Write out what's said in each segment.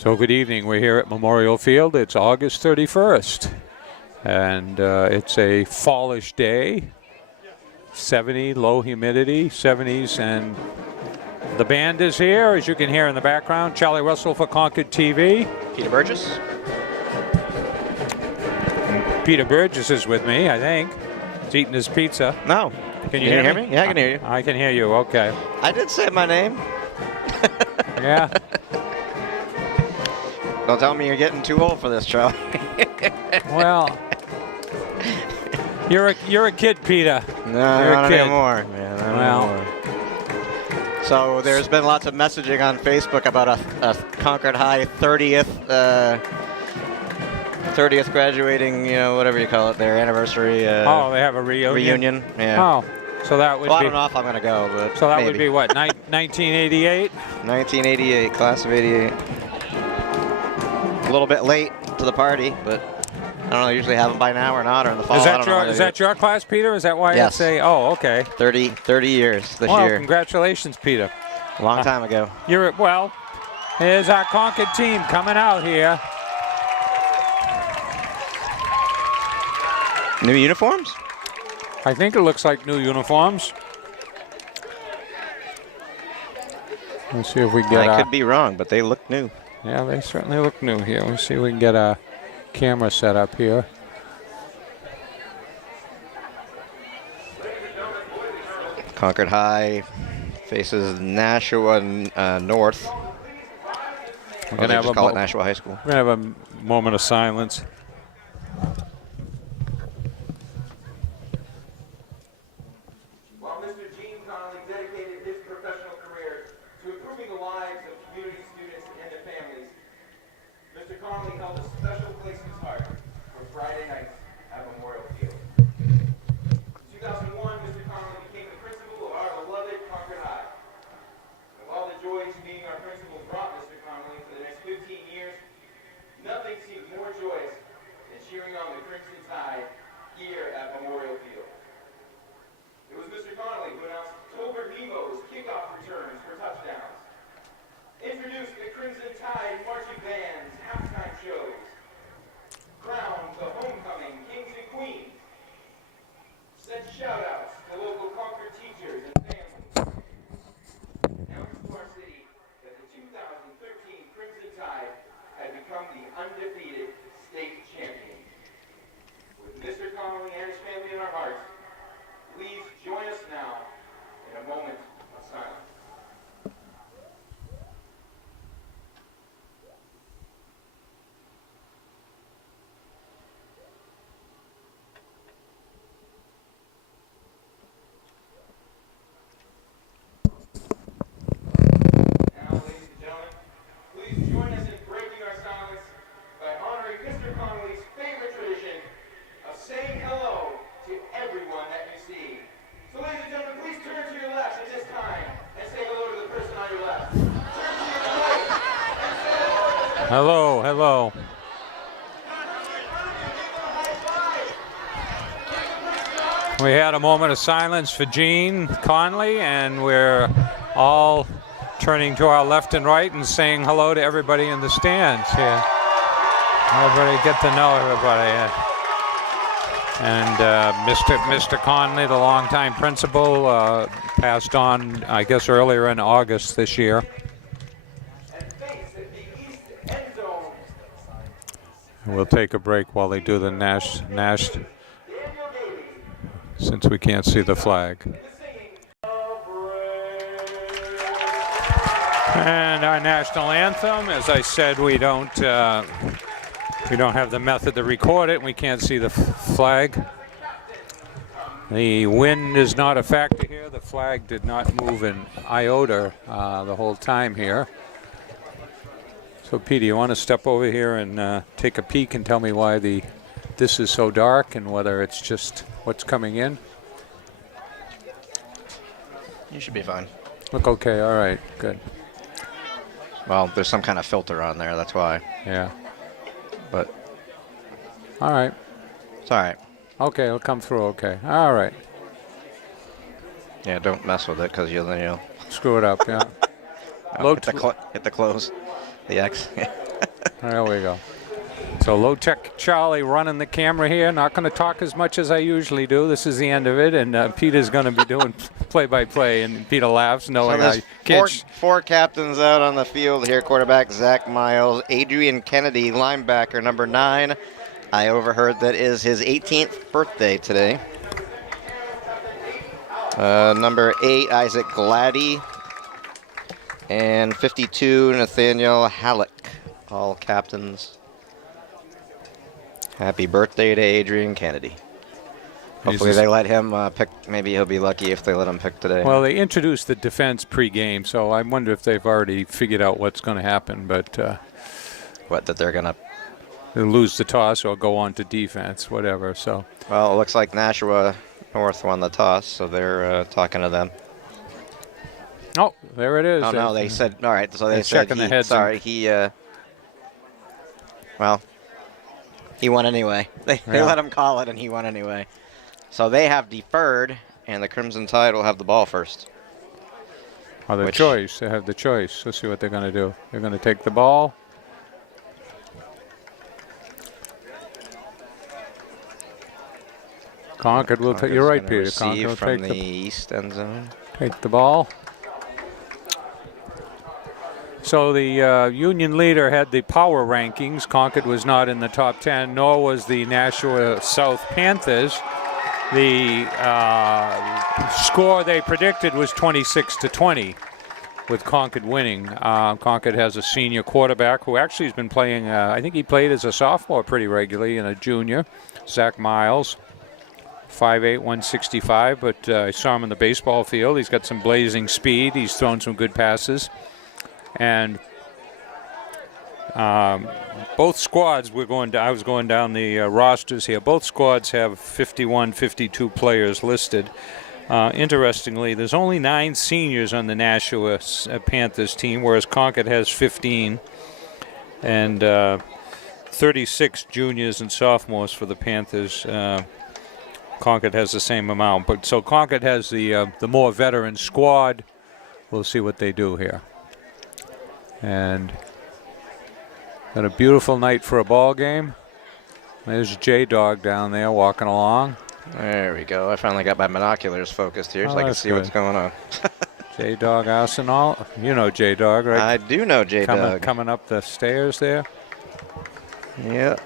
So good evening. We're here at Memorial Field. It's August 31st, and it's a fallish day. 70, low humidity, 70s, and the band is here, as you can hear in the background. Charlie Russell for ConcordTV. Peter Burgess. Peter Burgess is with me, I think. He's eating his pizza. No. Can you hear me? Yeah, I can hear you. I can hear you, okay. I did say my name. Yeah. Don't tell me you're getting too old for this, Charlie. Well, you're a kid, Peter. No, you're not a kid. anymore. Yeah, not anymore. So there's been lots of messaging on Facebook about a Concord High 30th graduating, whatever you call it, their anniversary. Oh, they have a reunion? Yeah. Oh, so that would be... I don't know if I'm going to go, but so that maybe. would be what, 1988? 1988, class of 88. A little bit late to the party, but I don't know, usually have them by now or not, or in the fall. Is that your class, Peter? Is that why yes. you say, oh, okay. 30 years this well, year. Congratulations, Peter. A long time ago. Well, here's our Concord team coming out here. New uniforms? I think it looks like new uniforms. Let's see if we get. I could be wrong, but they look new. Yeah, they certainly look new here. Let's see if we can get a camera set up here. Concord High faces Nashua North. We're going to have call it Nashua High School. We're going to have a moment of silence. Hello, hello. We had a moment of silence for Gene Conley, and we're all turning to our left and right and saying hello to everybody in the stands here. Everybody get to know everybody. And Mr. Conley, the longtime principal, passed on, I guess, earlier in August this year. We'll take a break while they do the Nash, since we can't see the flag. And our national anthem, as I said, we don't have the method to record it. We can't see the flag. The wind is not a factor here. The flag did not move an iota the whole time here. So, Peter, you want to step over here and take a peek and tell me why this is so dark and whether it's just what's coming in? You should be fine. Look okay, all right, good. Well, there's some kind of filter on there, that's why. Yeah. But. All right. It's all right. Okay, it'll come through okay. All right. Yeah, don't mess with it because then you'll screw it up, yeah. Hit the close. The X. There we go. So low-tech Charlie running the camera here. Not going to talk as much as I usually do. This is the end of it, and Peter's going to be doing play-by-play, and Peter laughs knowing I there's four captains out on the field here. Quarterback Zach Miles, Adrian Kennedy, linebacker number 9. I overheard that is his 18th birthday today. Number 8, Isaac Gladdy, and 52, Nathaniel Halleck, all captains. Happy birthday to Adrian Kennedy. Hopefully they let him pick. Maybe he'll be lucky if they let him pick today. Well, they introduced the defense pre-game, so I wonder if they've already figured out what's going to happen. But what, that they're going to lose the toss or go on to defense, whatever. So. Well, it looks like Nashua North won the toss, so they're talking to them. Oh, there it is. Oh, no, they said, all right, so they said, checking the heads. Sorry, he, well, he won anyway. They let him call it, and he won anyway. So they have deferred, and the Crimson Tide will have the ball first. Oh, the choice. They have the choice. Let's see what they're going to do. They're going to take the ball. Concord will take. You're right, Peter. Concord will from take the east end zone. Take the ball. So the Union leader had the power rankings. Concord was not in the top 10, nor was the Nashua South Panthers. The score they predicted was 26-20, with Concord winning. Concord has a senior quarterback who actually has been playing. I think he played as a sophomore pretty regularly and a junior, Zach Miles. 5'8", 165, but I saw him in the baseball field. He's got some blazing speed. He's thrown some good passes. And both squads, I was going down the rosters here. Both squads have 51, 52 players listed. Interestingly, there's only 9 seniors on the Nashua Panthers team, whereas Concord has 15. And 36 juniors and sophomores for the Panthers. Concord has the same amount, but so Concord has the more veteran squad. We'll see what they do here. And got a beautiful night for a ball game. There's J-Dog down there walking along. There we go. I finally got my binoculars focused here, so I can see what's going on. J-Dog Arsenal. You know J-Dog, right? I do know J-Dog. Coming up the stairs there. Yeah.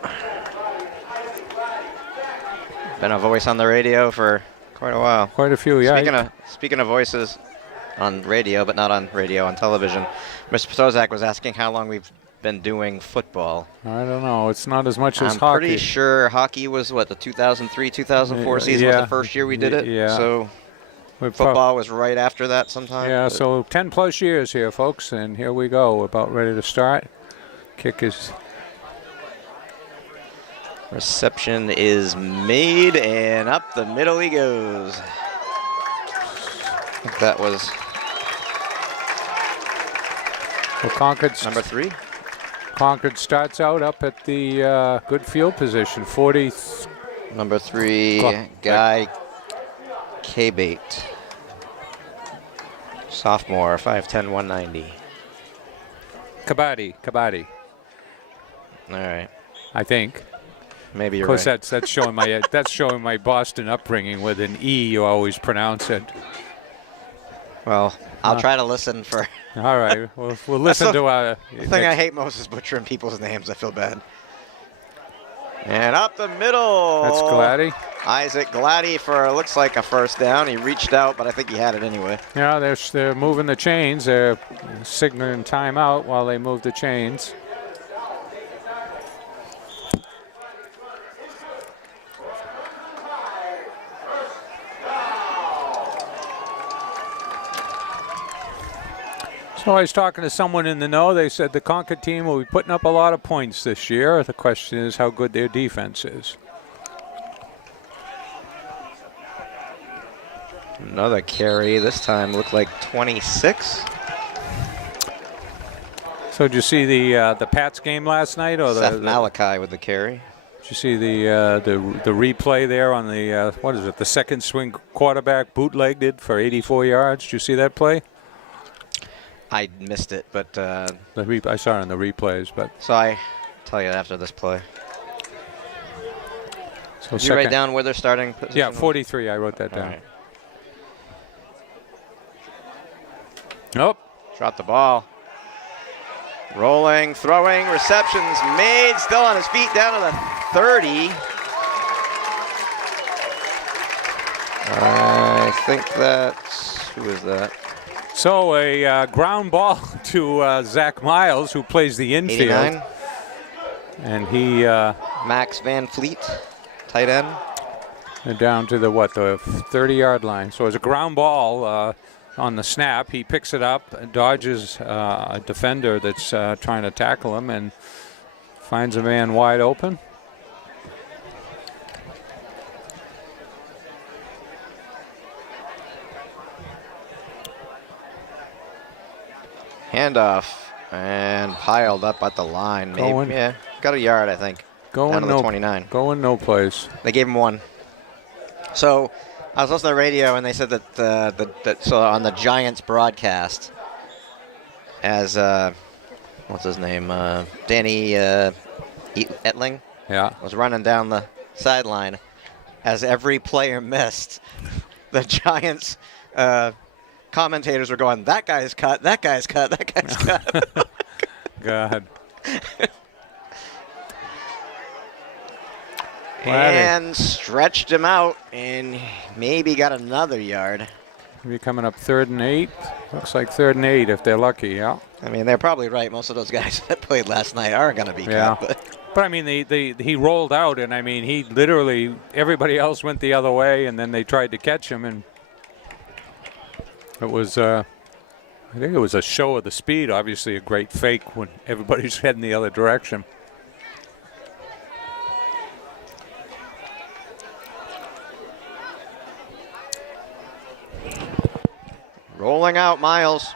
Been a voice on the radio for quite a while. Quite a few, yeah. Speaking of voices on radio, but not on radio, on television, Mr. Potozak was asking how long we've been doing football. I don't know. It's not as much as hockey. I'm pretty sure hockey was, what, the 2003, 2004 season was the first year we did it? Yeah. So football was right after that sometime? Yeah, so 10-plus years here, folks, and here we go. We're about ready to start. Kick is... Reception is made, and up the middle he goes. I think that was Concord's number 3. Concord starts out up at the good field position, 40. Number 3, Guy K-Bait. Sophomore, 5'10", 190. Kabaddi. All right. I think. Maybe you're right. Of course, that's showing my my Boston upbringing. With an E, you always pronounce it. Well, I'll try to listen for. All right, we'll listen to our. The thing I hate most is butchering people's names. I feel bad. And up the middle. That's Gladdy. Isaac Gladdy for looks like a first down. He reached out, but I think he had it anyway. Yeah, they're moving the chains. They're signaling timeout while they move the chains. So I was talking to someone in the know. They said the Concord team will be putting up a lot of points this year. The question is how good their defense is. Another carry. This time looked like 26. So did you see the Pats game last night, or Seth Malachi with the carry? Did you see the replay there on the what is it? The second swing quarterback bootlegged it for 84 yards. Did you see that play? I missed it, but I saw it in the replays, but so I tell you after this play. so Did you write down where they're starting position? Yeah, 43. I wrote that All down. right. Nope. Dropped the ball. Rolling, throwing, receptions made. Still on his feet down to the 30. I think that's, who is that? So a ground ball to Zach Miles, who plays the infield. 89. And he Max Van Fleet, tight end. down to the 30-yard line. So it's a ground ball on the snap. He picks it up, dodges a defender that's trying to tackle him, and finds a man wide open. Handoff and piled up at the line. Maybe, yeah, got a yard, I think. Down to the 29. Going no place. They gave him one. So I was listening to the radio, and they said that so on the Giants broadcast, as what's his name, Danny Etling, was running down the sideline, as every player missed, the Giants commentators were going, "That guy's cut, that guy's cut, that guy's cut." God. And stretched him out, and maybe got another yard. Maybe coming up 3rd and 8. Looks like 3rd and 8 if they're lucky, yeah. I mean, they're probably right. Most of those guys that played last night are going to be cut. But I mean, he rolled out, and I mean, he literally, everybody else went the other way, and then they tried to catch him, and it was, I think it was a show of the speed. Obviously, a great fake when everybody's heading the other direction. Rolling out, Miles.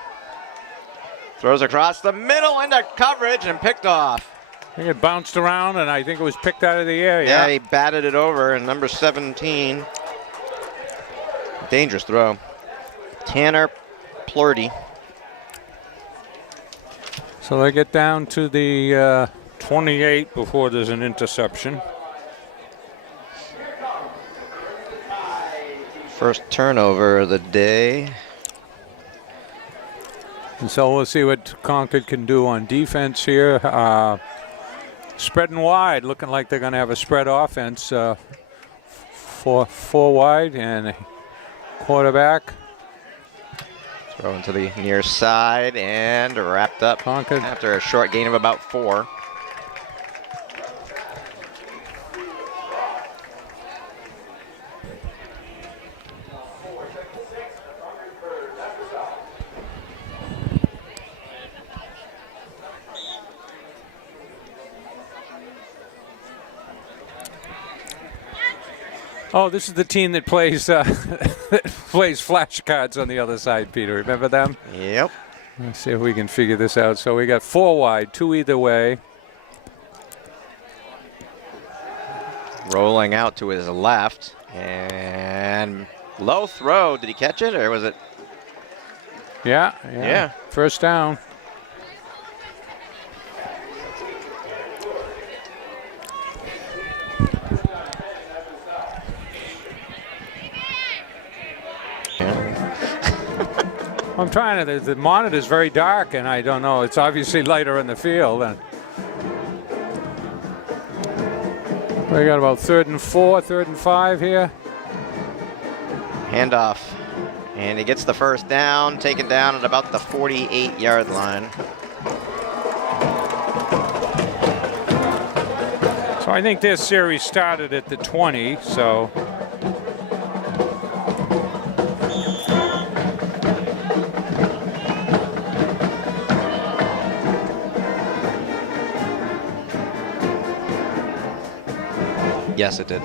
Throws across the middle into coverage and picked off. I think it bounced around, and I think it was picked out of the air. Yeah, he batted it over, and number 17. Dangerous throw. Tanner Plurdy. So they get down to the 28 before there's an interception. First turnover of the day. And so we'll see what Concord can do on defense here. Spreading wide, looking like they're going to have a spread offense. Four wide and quarterback. Thrown to the near side and wrapped up Concord after a short gain of about 4. Oh, this is the team that plays plays flashcards on the other side, Peter. Remember them? Yep. Let's see if we can figure this out. So we got 4 wide, 2 either way. Rolling out to his left and low throw. Did he catch it, or was it? Yeah. First down. I'm trying to, the monitor's very dark, and I don't know. It's obviously lighter in the field. And we got about 3rd and 4, 3rd and 5 here. Handoff. And he gets the first down, taken down at about the 48-yard line. So I think this series started at the 20, so. Yes, it did.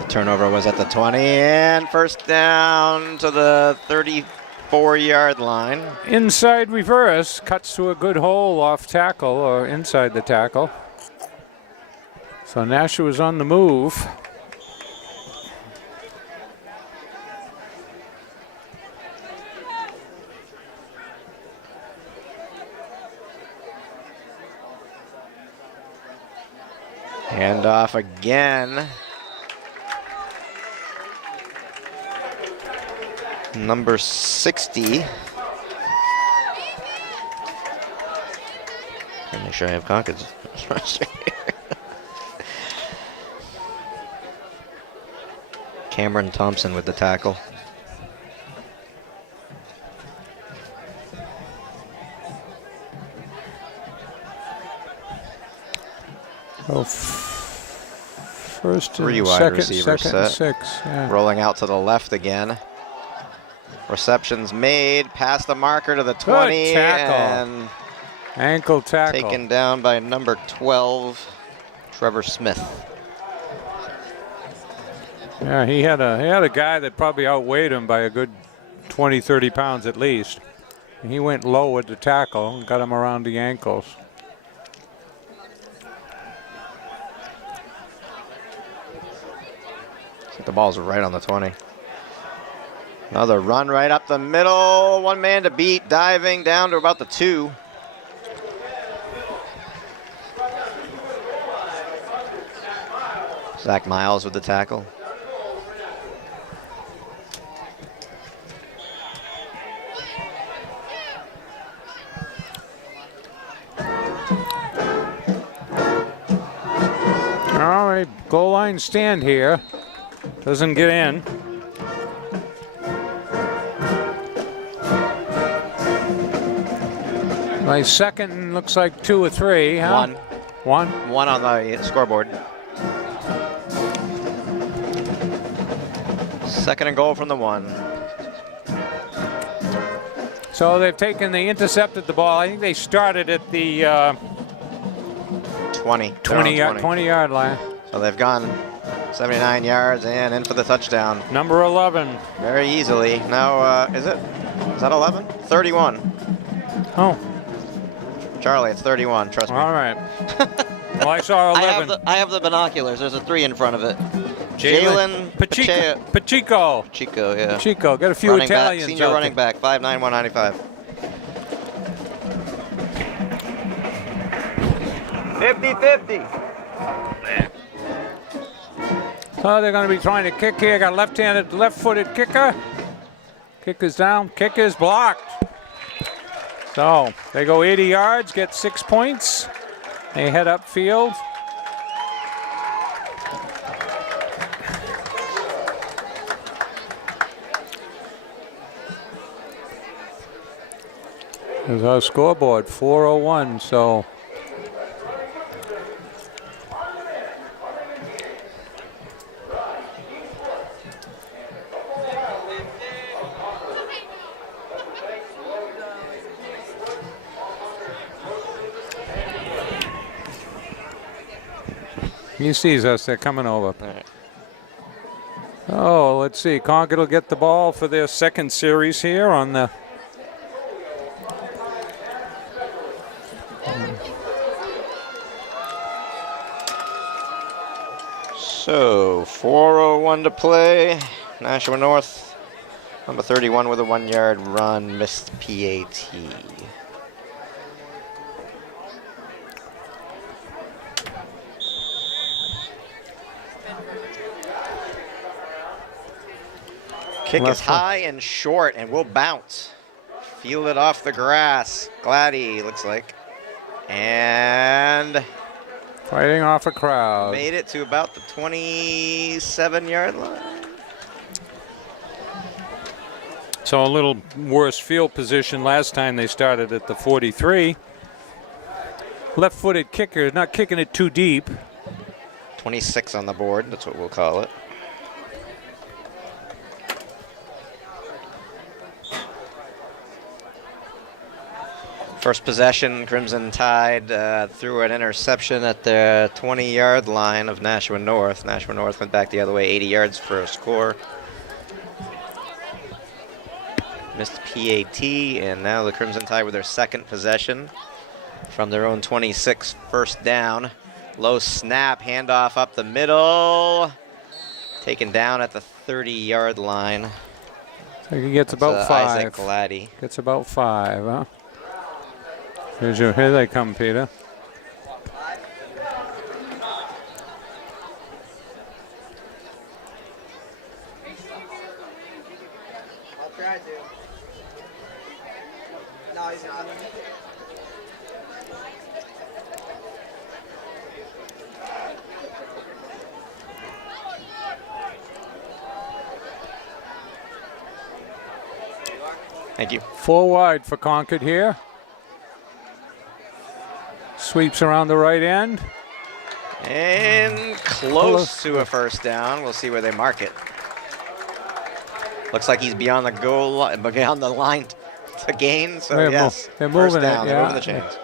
The turnover was at the 20, and first down to the 34-yard line. Inside reverse, cuts to a good hole off tackle or inside the tackle. So Nashua is on the move. Hand off again. Number 60. And make sure I have Concord's roster here. Cameron Thompson with the tackle. Oh, first Three and wide second, receiver second and set. 6. Yeah. Rolling out to the left again. Receptions made, past the marker to the 20. Good tackle. And Ankle tackle. taken down by number 12, Trevor Smith. Yeah, he had a guy that probably outweighed him by a good 20, 30 pounds at least. And he went low with the tackle and got him around the ankles. The ball's right on the 20. Another run right up the middle. One man to beat, diving down to about the 2. Zach Miles with the tackle. All right, goal line stand here. Doesn't get in. My second looks like 2 or 3, huh? One. One on the scoreboard. Second and goal from the 1. So they've intercepted the ball. I think they started at the 20. 20-yard line. So they've gone 79 yards and in for the touchdown. Number 11. Very easily. Now, is that 11? 31. Oh. Charlie, it's 31, trust me. All right. Well, I saw 11. I have the binoculars. There's a 3 in front of it. Jalen Pacheco. Pacheco, yeah. Pacheco. Got a few running Italians back, senior out running there. back, 5'9", 195. 50-50. Oh, they're going to be trying to kick here. Got a left-footed kicker. Kick is down. Kick is blocked. So they go 80 yards, get 6 points. They head upfield. There's our scoreboard, 4:01. So he sees us. They're coming over. All right. Oh, let's see. Concord will get the ball for their second series here on the. So 4:01 to play. Nashua North, number 31 with a 1-yard run, missed PAT. Kick is high and short and will bounce. Field it off the grass. Gladdy, looks like. And Fighting off a crowd. made it to about the 27-yard line. So a little worse field position last time. They started at the 43. Left-footed kicker, not kicking it too deep. 26 on the board, that's what we'll call it. First possession, Crimson Tide threw an interception at the 20-yard line of Nashua North. Nashua North went back the other way, 80 yards for a score. Missed PAT, and now the Crimson Tide with their second possession from their own 26, first down. Low snap, handoff up the middle. Taken down at the 30-yard line. So he gets about 5. Isaac Gladdy. Gets about 5, huh? Here they come, Peter. Tried to. No, he's not. Thank you. 4 wide for Concord here. Sweeps around the right end. And close to a first down. We'll see where they mark it. Looks like he's beyond the goal line, beyond the line to gain. So They're yes, they're moving first down. it. They're Yeah. moving the chains.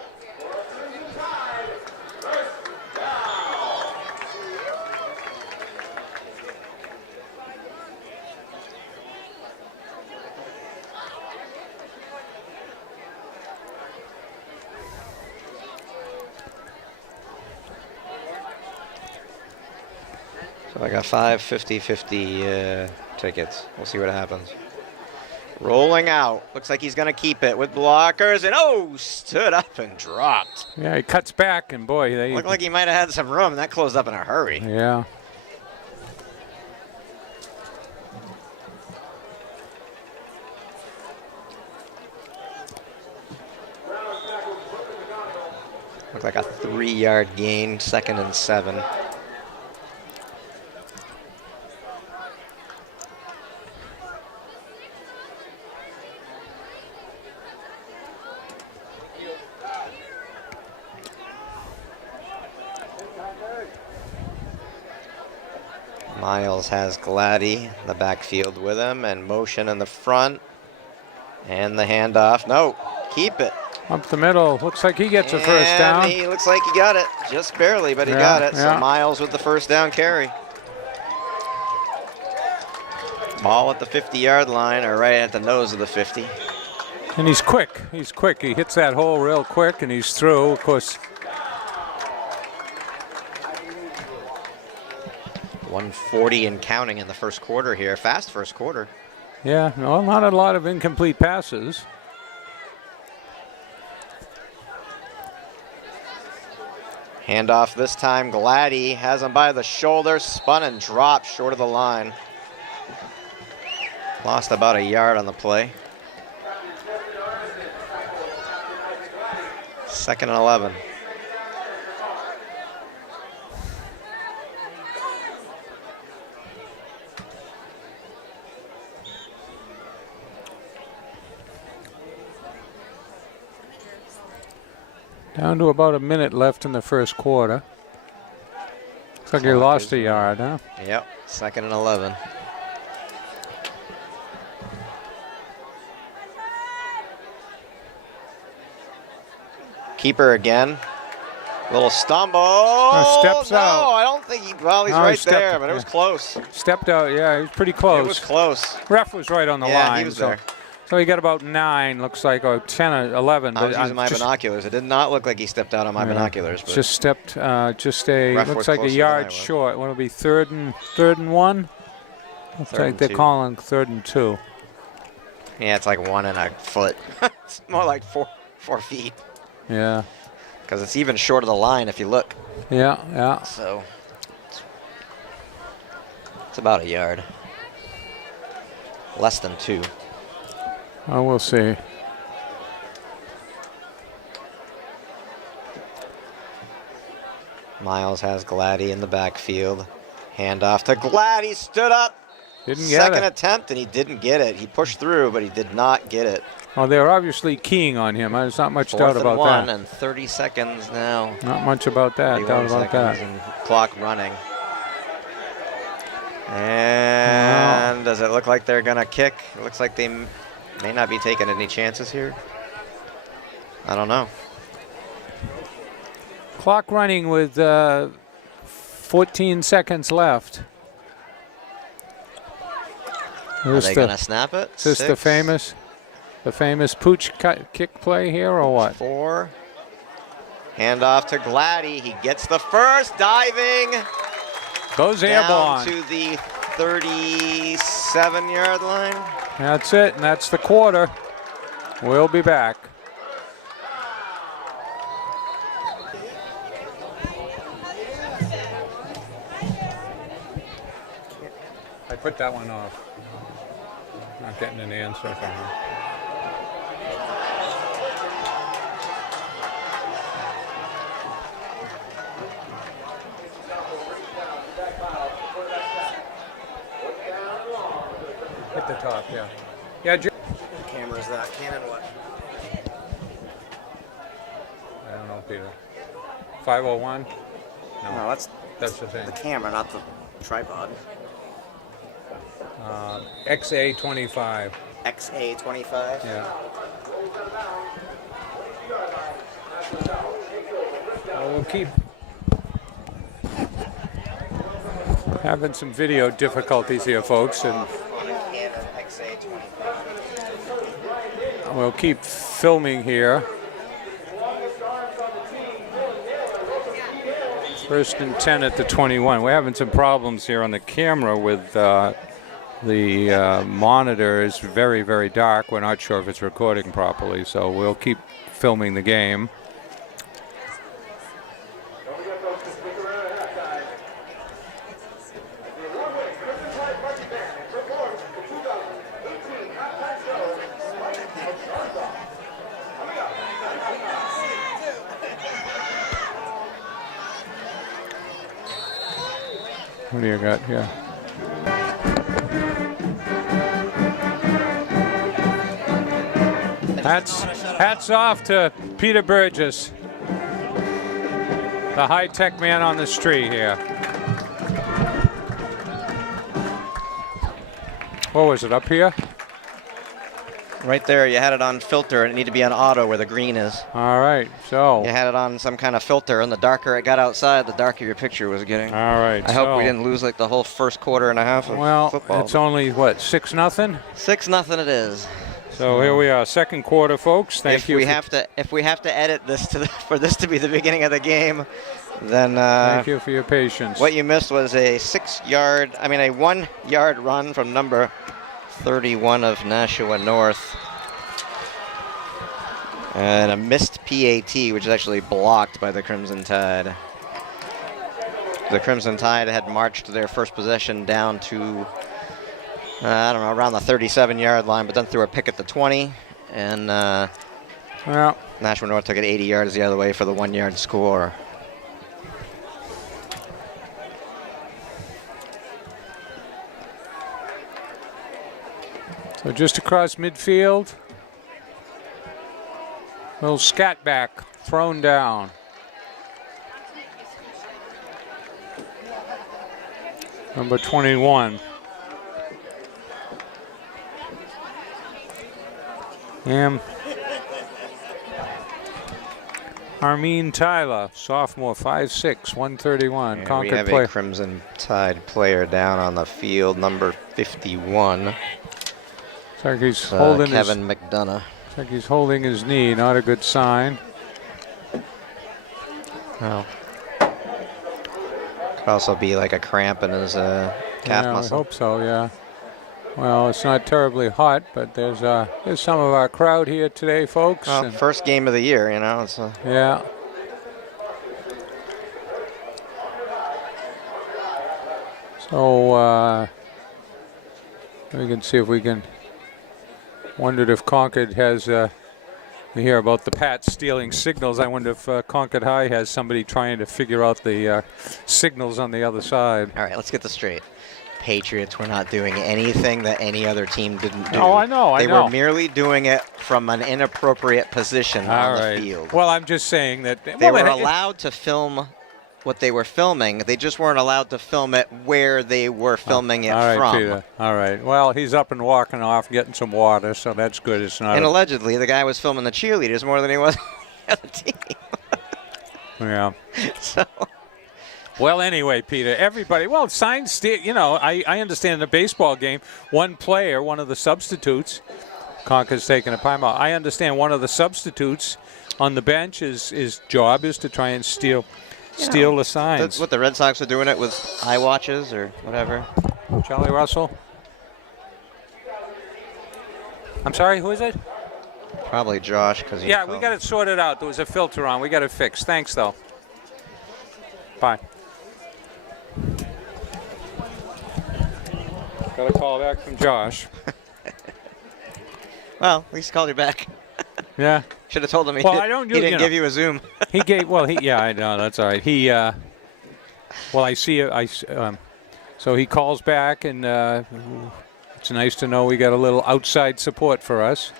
So I got 5 50-50 tickets. We'll see what happens. Rolling out. Looks like he's going to keep it with blockers. And oh, stood up and dropped. Yeah, he cuts back, and boy, they Looked like he might have had some room. That closed up in a hurry. Yeah. Looked like a 3-yard gain, 2nd and 7. Miles has Gladdy in the backfield with him, and motion in the front. And the handoff. No, keep it. Up the middle. Looks like he gets a first And down. he looks like he got it. Just barely, but he Yeah, got it. yeah. So Miles with the first down carry. Ball at the 50-yard line, or right at the nose of the 50. And he's quick. He's quick. He hits that hole real quick, and he's through. Of course, 140 and counting in the first quarter here. Fast first quarter. yeah, no, not a lot of incomplete passes. Handoff this time. Gladdy has him by the shoulder, spun and dropped short of the line. Lost about a yard on the play. 2nd and 11. Down to about a minute left in the first quarter. Looks like he Clock lost is a yard, huh? Yep, 2nd and 11. Keeper again. Little stumble. Steps no, out. I don't think he, well, he's No, he right stepped- there, but it was yeah. close. Stepped out, yeah, he was pretty It close. was close. Ref was right on the Yeah, line. he was so, there. so he got about 9, looks like, or 10 or 11. I But was using my just, binoculars. It did not look like he stepped out on my yeah, binoculars. But just stepped, just a, Ref looks was like a closer than I yard was. short. What will be third and 1? Looks Third like and they're 2. calling 3rd and 2. yeah, it's like 1 and a foot. It's more like 4 feet. Yeah, Because it's even short of the line if you look. yeah, yeah. So it's about a yard. Less than 2. Oh, we'll see. Miles has Gladdy in the backfield. Handoff to Gladdy. Stood up. Didn't get Second it. attempt, and he didn't get it. He pushed through, but he did not get it. Well, they're obviously keying on him. There's not much 4th doubt and about 1 that. and 30 seconds now. Not much about that. 31 Doubt about seconds that. and clock running. And does it look like they're going to kick? It looks like they may not be taking any chances here. I don't know. Clock running with 14 seconds left. Are they going to snap it? Is this the 6, famous pooch kick play here, or what? 4. Handoff to Gladdy. He gets the first, diving Goes down airborne. to the 37-yard line. That's it, and that's the quarter. We'll be back. I put that one off. Not getting an answer from him. Hit the top, yeah. Yeah, What camera is that? Canon what? I don't know, Peter. 501? No, That's the thing. the camera, not the tripod. XA25. XA25. Yeah. Well, we'll keep having some video difficulties here, folks, and we'll keep filming here. First and 10 at the 21. We're having some problems here on the camera with the monitor is very, very dark. We're not sure if it's recording properly, so we'll keep filming the game. What do you got here? Hats off to Peter Burgess, the high-tech man on the street here. What was it, up here? Right there, you had it on filter, and it needed to be on auto where the green is. All right, so. You had it on some kind of filter, and the darker it got outside, the darker your picture was getting. All right, I hope we didn't lose like the whole first quarter and a half of football. It's only, what, 6-0? 6-0 it is. So here we are, second quarter, folks. Thank you. If we have to edit this for this to be the beginning of the game, then thank you for your patience. What you missed was a 1-yard run from number 31 of Nashua North, and a missed PAT, which is actually blocked by the Crimson Tide. The Crimson Tide had marched their first possession down to I don't know, around the 37-yard line, but then threw a pick at the 20, and Nashua North took it 80 yards the other way for the 1-yard score. So just across midfield, little scat back thrown down. Number 21. Armin Tyler, sophomore, 5'6", 131. And Concord we have player. a Crimson Tide player down on the field, number 51. Looks like he's holding Kevin McDonough. Looks like he's holding his knee. Not a good sign. Well, could also be like a cramp in his calf muscle. I hope so. Yeah. Well, it's not terribly hot, but there's some of our crowd here today, folks. Well, first game of the year, you know. It's yeah. So we can see if we can. Wondered if Concord has. We hear about the Pats stealing signals. I wonder if Concord High has somebody trying to figure out the signals on the other side. All right, let's get this straight. Patriots were not doing anything that any other team didn't do. Oh, I know. They were merely doing it from an inappropriate position on the field. Well, I'm just saying that they were allowed to film what they were filming. They just weren't allowed to film it where they were filming it all right, from. Peter. All right. Well, he's up and walking off, getting some water, so that's good. It's not. And allegedly, the guy was filming the cheerleaders more than he was the other team. Yeah. So. Well, anyway, Peter, everybody, signs, you know, I understand the baseball game, one player, one of the substitutes, Concord's taking a timeout. I understand one of the substitutes on the bench, his job is to try and steal the signs. That's what the Red Sox are doing it with eye watches or whatever. Charlie Russell? I'm sorry, who is it? Probably Josh. Yeah, we got it sorted out. There was a filter on. We got it fixed. Thanks, though. Bye. Got a call back from Josh. Well, at least he called you back. Yeah. Should have told him he, Well, I don't do, he didn't you give know. you a Zoom. He gave. Well, yeah, I know. That's all right. He. Well, I see. So he calls back, and it's nice to know we got a little outside support for us.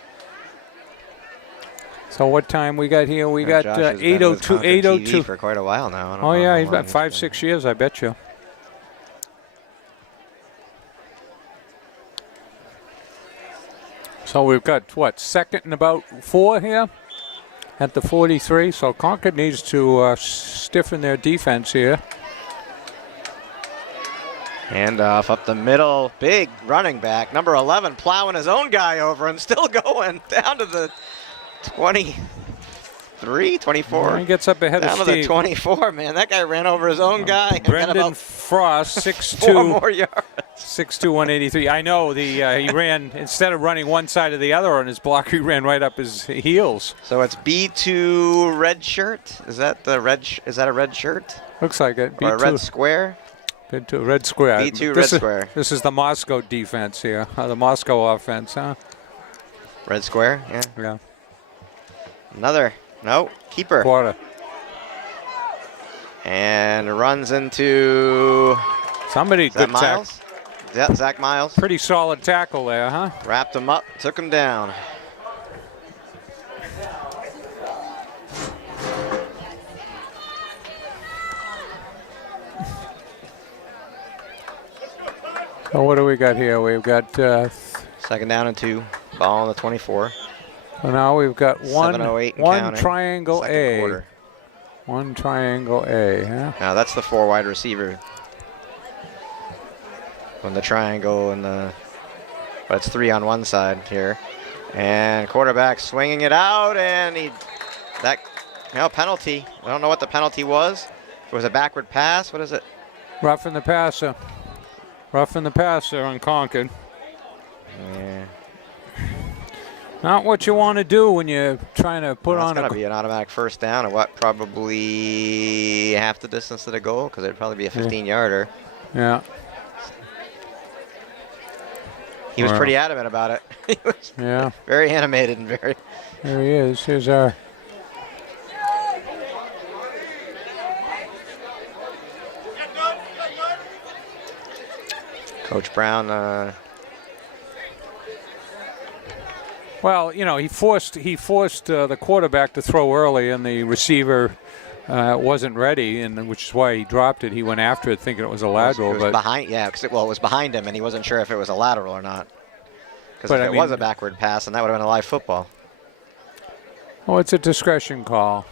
So what time we got here? We got Josh has been with 8:02. ConcordTV 8:02 for quite a while now. I don't Oh know yeah, how he's long about 5-6 years, I bet you. So we've got what, 2nd and about 4 here at the 43. So Concord needs to stiffen their defense here. Handoff up the middle, big running back, number 11, plowing his own guy over and still going down to the 23, 24. He gets up ahead down of to Steve. the 24, man. That guy ran over his own guy. And got Brendan about Frost, 4 6'2", more yards. 6'2", 183. I know he ran, instead of running one side or the other on his block, he ran right up his heels. So it's B2 red shirt. Is that the red? Is that a red shirt? Looks like it. Or a red square? B2 red square. B2 red square. This is the Moscow defense here, the Moscow offense, huh? Red square. Yeah. Yeah. Another. No, keeper. Quarter. And runs into. Somebody Is that good Miles? tackle. Yeah, Zach Miles. Pretty solid tackle there, huh? Wrapped him up, took him down. So what do we got here? We've got 2nd down and 2. Ball on the 24. so now we've got one 7:08 and one counting. triangle Second A. quarter. One triangle A, huh? Now that's the 4 wide receiver. When the triangle and the, but it's 3 on one side here. And quarterback swinging it out, and penalty. I don't know what the penalty was. If it was a backward pass, what is it? Roughing the passer. Roughing the passer on Concord. Yeah. Not what you want to do when you're trying to put Well, on it's a. going to be an automatic first down, and what, probably half the distance to the goal, because it'd probably be a 15-yarder. Yeah. He was pretty adamant about it. He was very animated and very. There he is. Here's our. Coach Brown. Well, you know, he forced the quarterback to throw early, and the receiver wasn't ready, and which is why he dropped it. He went after it thinking it was a lateral, it was behind. Yeah, because it was behind him, and he wasn't sure if it was a lateral or not. Because if it was a backward pass, then that would have been a live football. Oh, it's a discretion call.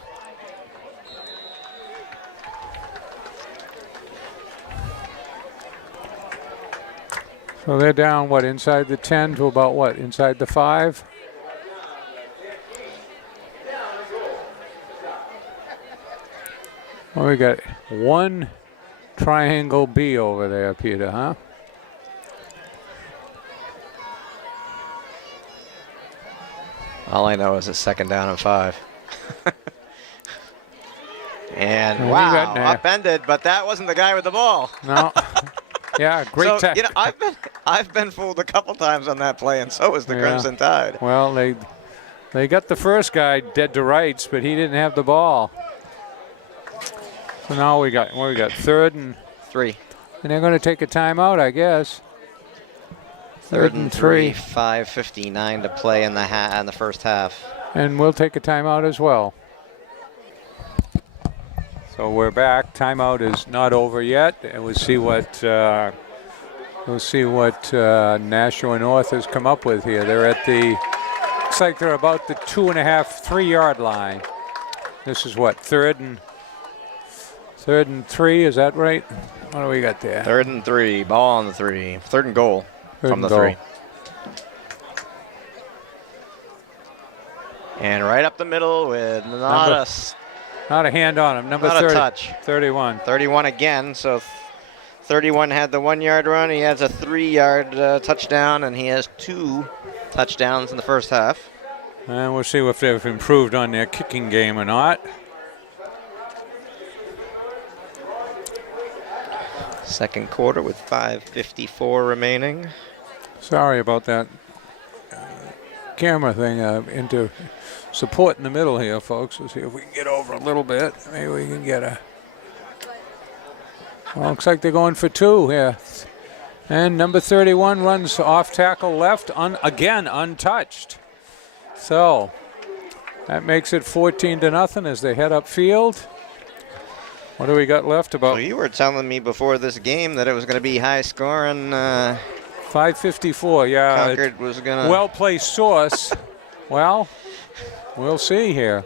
So they're down, what, inside the 10 to about what, inside the 5? Well, we got one triangle B over there, Peter, huh? All I know is it's 2nd down and 5. And wow, upended, but that wasn't the guy with the ball. No. Yeah, great tackle. You know, I've been fooled a couple times on that play, and so was the Crimson Tide. Well, they got the first guy dead to rights, but he didn't have the ball. So now we got 3rd and 3. And they're going to take a timeout, I guess. 3rd and 3. 5:59 to play in the first half. And we'll take a timeout as well. So we're back. Timeout is not over yet, and we'll see what Nashua North has come up with here. They're at the, looks like they're about the 2.5, 3 yard line. This is what, 3rd and 3, is that right? What do we got there? 3rd and 3, ball on the 3. 3rd and goal from the 3. And right up the middle with not a hand on him. Number 30. Not a touch. 31. 31 again. So 31 had the 1 yard run. He has a 3 yard touchdown, and he has 2 touchdowns in the first half. And we'll see if they've improved on their kicking game or not. Second quarter with 5:54 remaining. Sorry about that. camera thing into support in the middle here, folks. Let's see if we can get over a little bit. Maybe we can get a... Well, looks like they're going for 2 here. And number 31 runs off tackle left, again untouched. So that makes it 14-0 as they head upfield. What do we got left? About... Well, you were telling me before this game that it was going to be high scoring. 5:54, yeah. Concord was going to... Well-placed source. Well, we'll see here.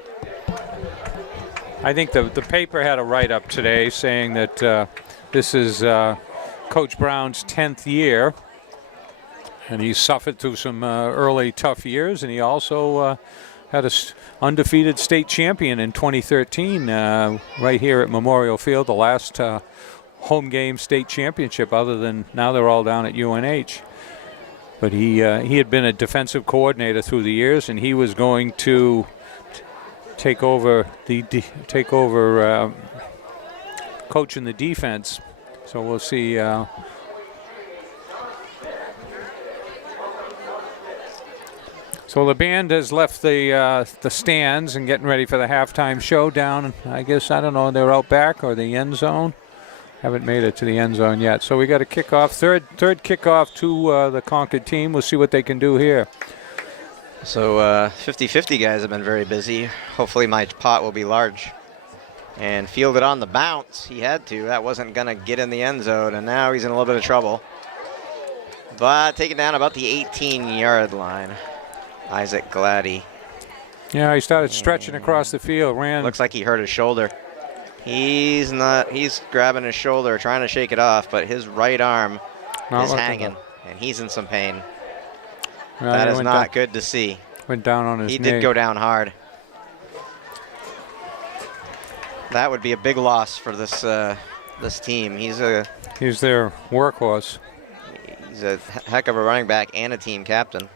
I think the paper had a write-up today saying that this is Coach Brown's 10th year, and he suffered through some early tough years, and he also had a undefeated state champion in 2013 right here at Memorial Field, the last home game state championship, other than now they're all down at UNH. But he had been a defensive coordinator through the years, and he was going to take over coaching the defense. So we'll see. So the band has left the stands and getting ready for the halftime showdown. I guess, I don't know, they're out back or the end zone. Haven't made it to the end zone yet. So we got a kickoff, third kickoff to the Concord team. We'll see what they can do here. So 50-50 guys have been very busy. Hopefully my pot will be large. And fielded on the bounce. He had to. That wasn't going to get in the end zone, and now he's in a little bit of trouble. But taken down about the 18-yard line. Isaac Gladdy. Yeah, he started stretching across the field, ran. Looks like he hurt his shoulder. He's grabbing his shoulder, trying to shake it off, but his right arm is hanging, and he's in some pain. Well, that is not good to see. Went down on his knee. He did go down hard. That would be a big loss for this this team. He's their workhorse. He's a heck of a running back and a team captain.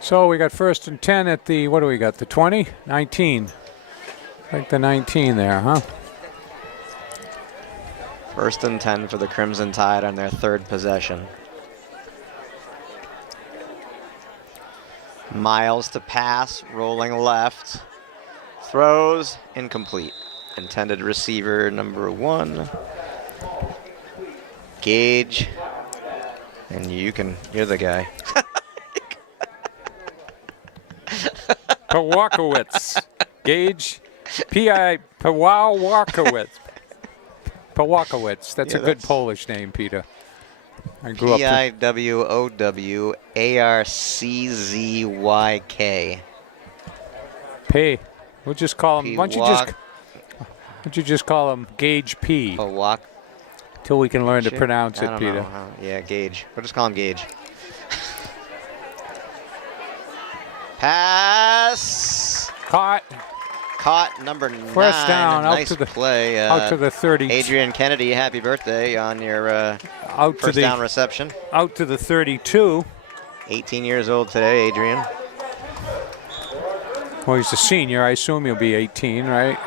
So we got 1st and 10 at the, what do we got, the 20? 19. Like the 19 there, huh? 1st and 10 for the Crimson Tide on their 3rd possession. Miles to pass, rolling left. Throws, incomplete. Intended receiver number 1. Gage. And you're the guy. Pawakowitz. Gage. P.I. Pawakowitz. Pawakowitz. That's a good Polish name, Peter. I grew up. P-I-W-O-W-A-R-C-Z-Y-K. P. We'll just call him. Why don't you just call him Gage P. Pawak. Till we can learn to pronounce it, Peter. Yeah, Gage. We'll just call him Gage. Pass. Caught. Number 9. First down. Nice play. Out to the 30. Adrian Kennedy, happy birthday on your first down reception. Out to the 32. 18 years old today, Adrian. Well, he's a senior. I assume he'll be 18, right?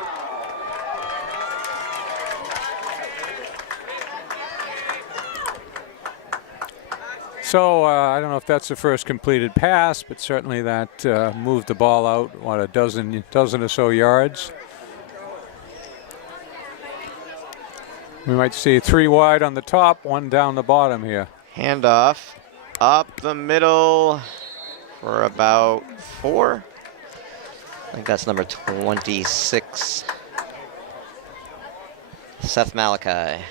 So I don't know if that's the first completed pass, but certainly that moved the ball out, what, a dozen or so yards. We might see 3 wide on the top, 1 down the bottom here. Handoff up the middle for about 4. I think that's number 26. Seth Malachi.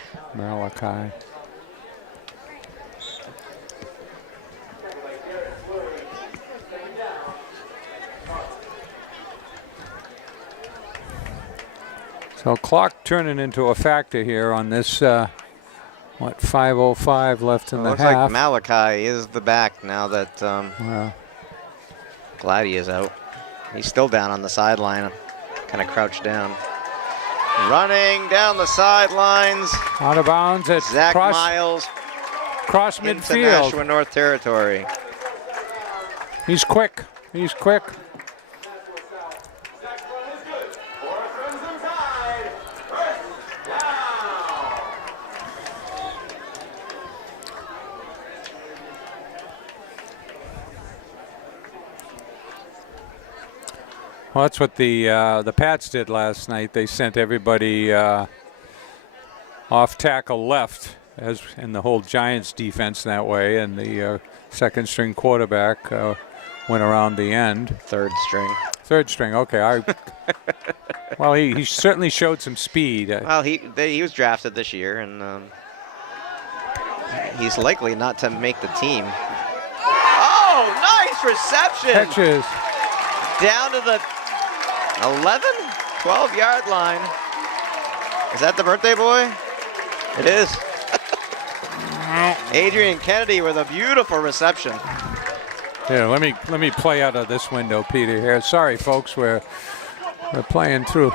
So clock turning into a factor here on this, 5:05 left in the half. Looks like Malachi is the back now that Gladdy is out. He's still down on the sideline, kind of crouched down. Running down the sidelines. Out of bounds at Zach Miles. Cross into midfield. Nashua North Territory. He's quick. Well, that's what the Pats did last night. They sent everybody off tackle left, as in the whole Giants defense that way, and the second string quarterback went around the end. Third string. Third string. Okay. Well, he certainly showed some speed. Well, he was drafted this year, and he's likely not to make the team. Oh, nice reception! Catches. Down to the 11, 12-yard line. Is that the birthday boy? It is. Adrian Kennedy with a beautiful reception. Yeah, let me play out of this window, Peter. Here, sorry, folks, we're playing through.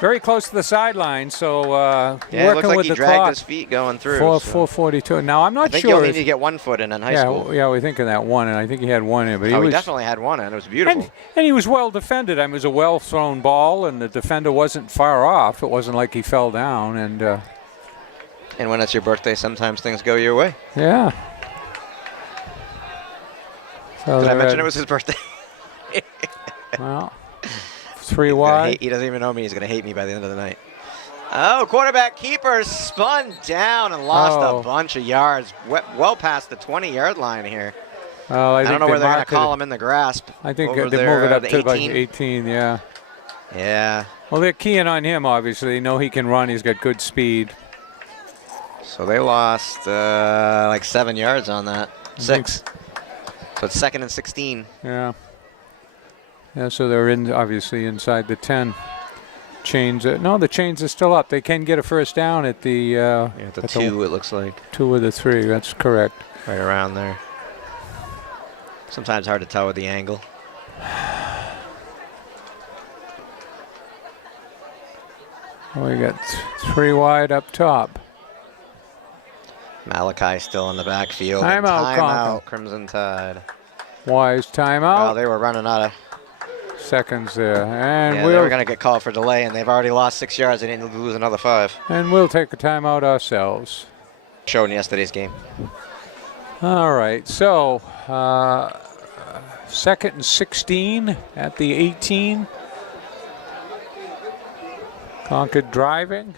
Very close to the sideline, so yeah, working it looks like with he the dragged clock. his feet going through. 4:42. Now I'm not I think sure. you only need to get 1 foot in high school. Yeah, we're thinking that one, and I think he had one in. But he definitely had one in. It was beautiful. And he was well defended. I mean, it was a well thrown ball, and the defender wasn't far off. It wasn't like he fell down. And when it's your birthday, sometimes things go your way. Yeah. So Did I mention it was his birthday? Well, 3 wide. He doesn't even know me. He's going to hate me by the end of the night. Oh, quarterback keeper spun down and lost a bunch of yards. Well past the 20-yard line here. Well, I don't know where they're going to call him in the grasp. I think they move it up to like 18, yeah. Yeah. Well, they're keying on him, obviously. They know he can run. He's got good speed. So they lost like 7 yards on that. 6. So it's 2nd and 16. Yeah. Yeah, so they're obviously inside the 10. Chains. No, the chains are still up. They can get a first down at the... at the 2, it looks like. 2 or the 3, that's correct. Right around there. Sometimes hard to tell with the angle. We got 3 wide up top. Malachi still in the backfield. Timeout, Crimson Tide. Wise timeout. Well, they were running out of seconds there. And they were going to get called for delay, and they've already lost 6 yards. They didn't lose another 5. And we'll take a timeout ourselves. Showed in yesterday's game. All right, so 2nd and 16 at the 18. Concord driving.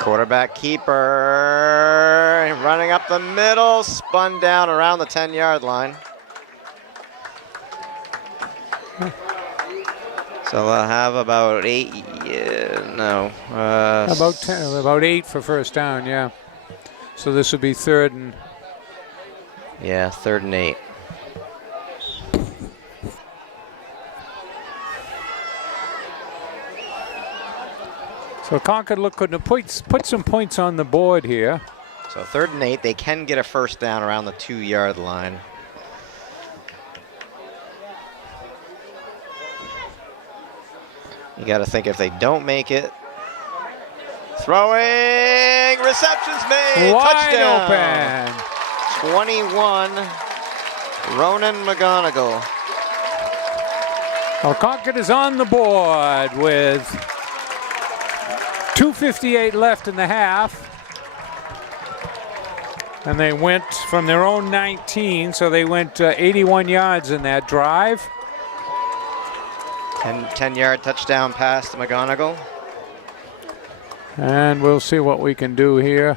Quarterback keeper running up the middle, spun down around the 10-yard line. So they'll have about 8, about 8 for first down, yeah. So this would be 3rd and... Yeah, 3rd and 8. So Concord could put some points on the board here. So 3rd and 8, they can get a first down around the 2-yard line. You got to think if they don't make it. Throwing, receptions made, wide touchdown. Open. 21, Ronan McGonigal. Well, Concord is on the board with 2:58 left in the half. And they went from their own 19, so they went 81 yards in that drive. 10-yard touchdown pass to McGonigal. And we'll see what we can do here.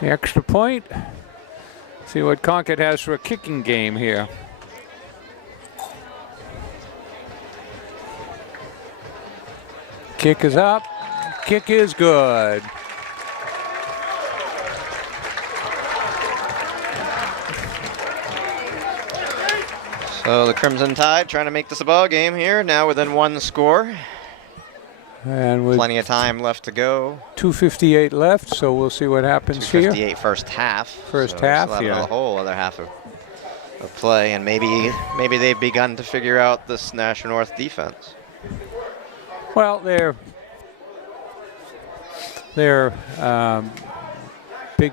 The extra point. See what Concord has for a kicking game here. Kick is up. Kick is good. So the Crimson Tide trying to make this a ball game here, now within 1 score. And with plenty of time left to go. 2:58 left, so we'll see what happens here. 2:58 first half. First half, yeah. A whole other half of play, and maybe they've begun to figure out this Nashua North defense. Well, their big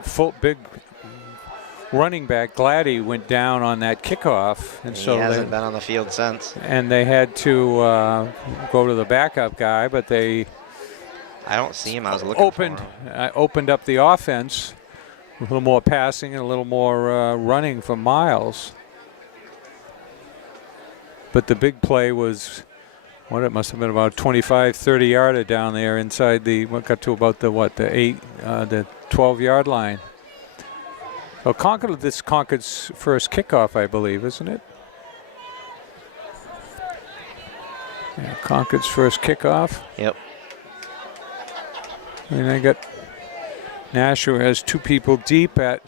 running back Gladdy went down on that kickoff, and he so hasn't been on the field since. And they had to go to the backup guy, but they I don't see him. I was looking for him. Opened up the offense, a little more passing and a little more running for Miles. But the big play was, what, it must have been about 25, 30 yarder down there inside the, what got to about the, what, the 12-yard line. Well, Concord, this Concord's first kickoff, I believe, isn't it? Yeah, Concord's first kickoff. Yep. And I got Nashua has 2 people deep at.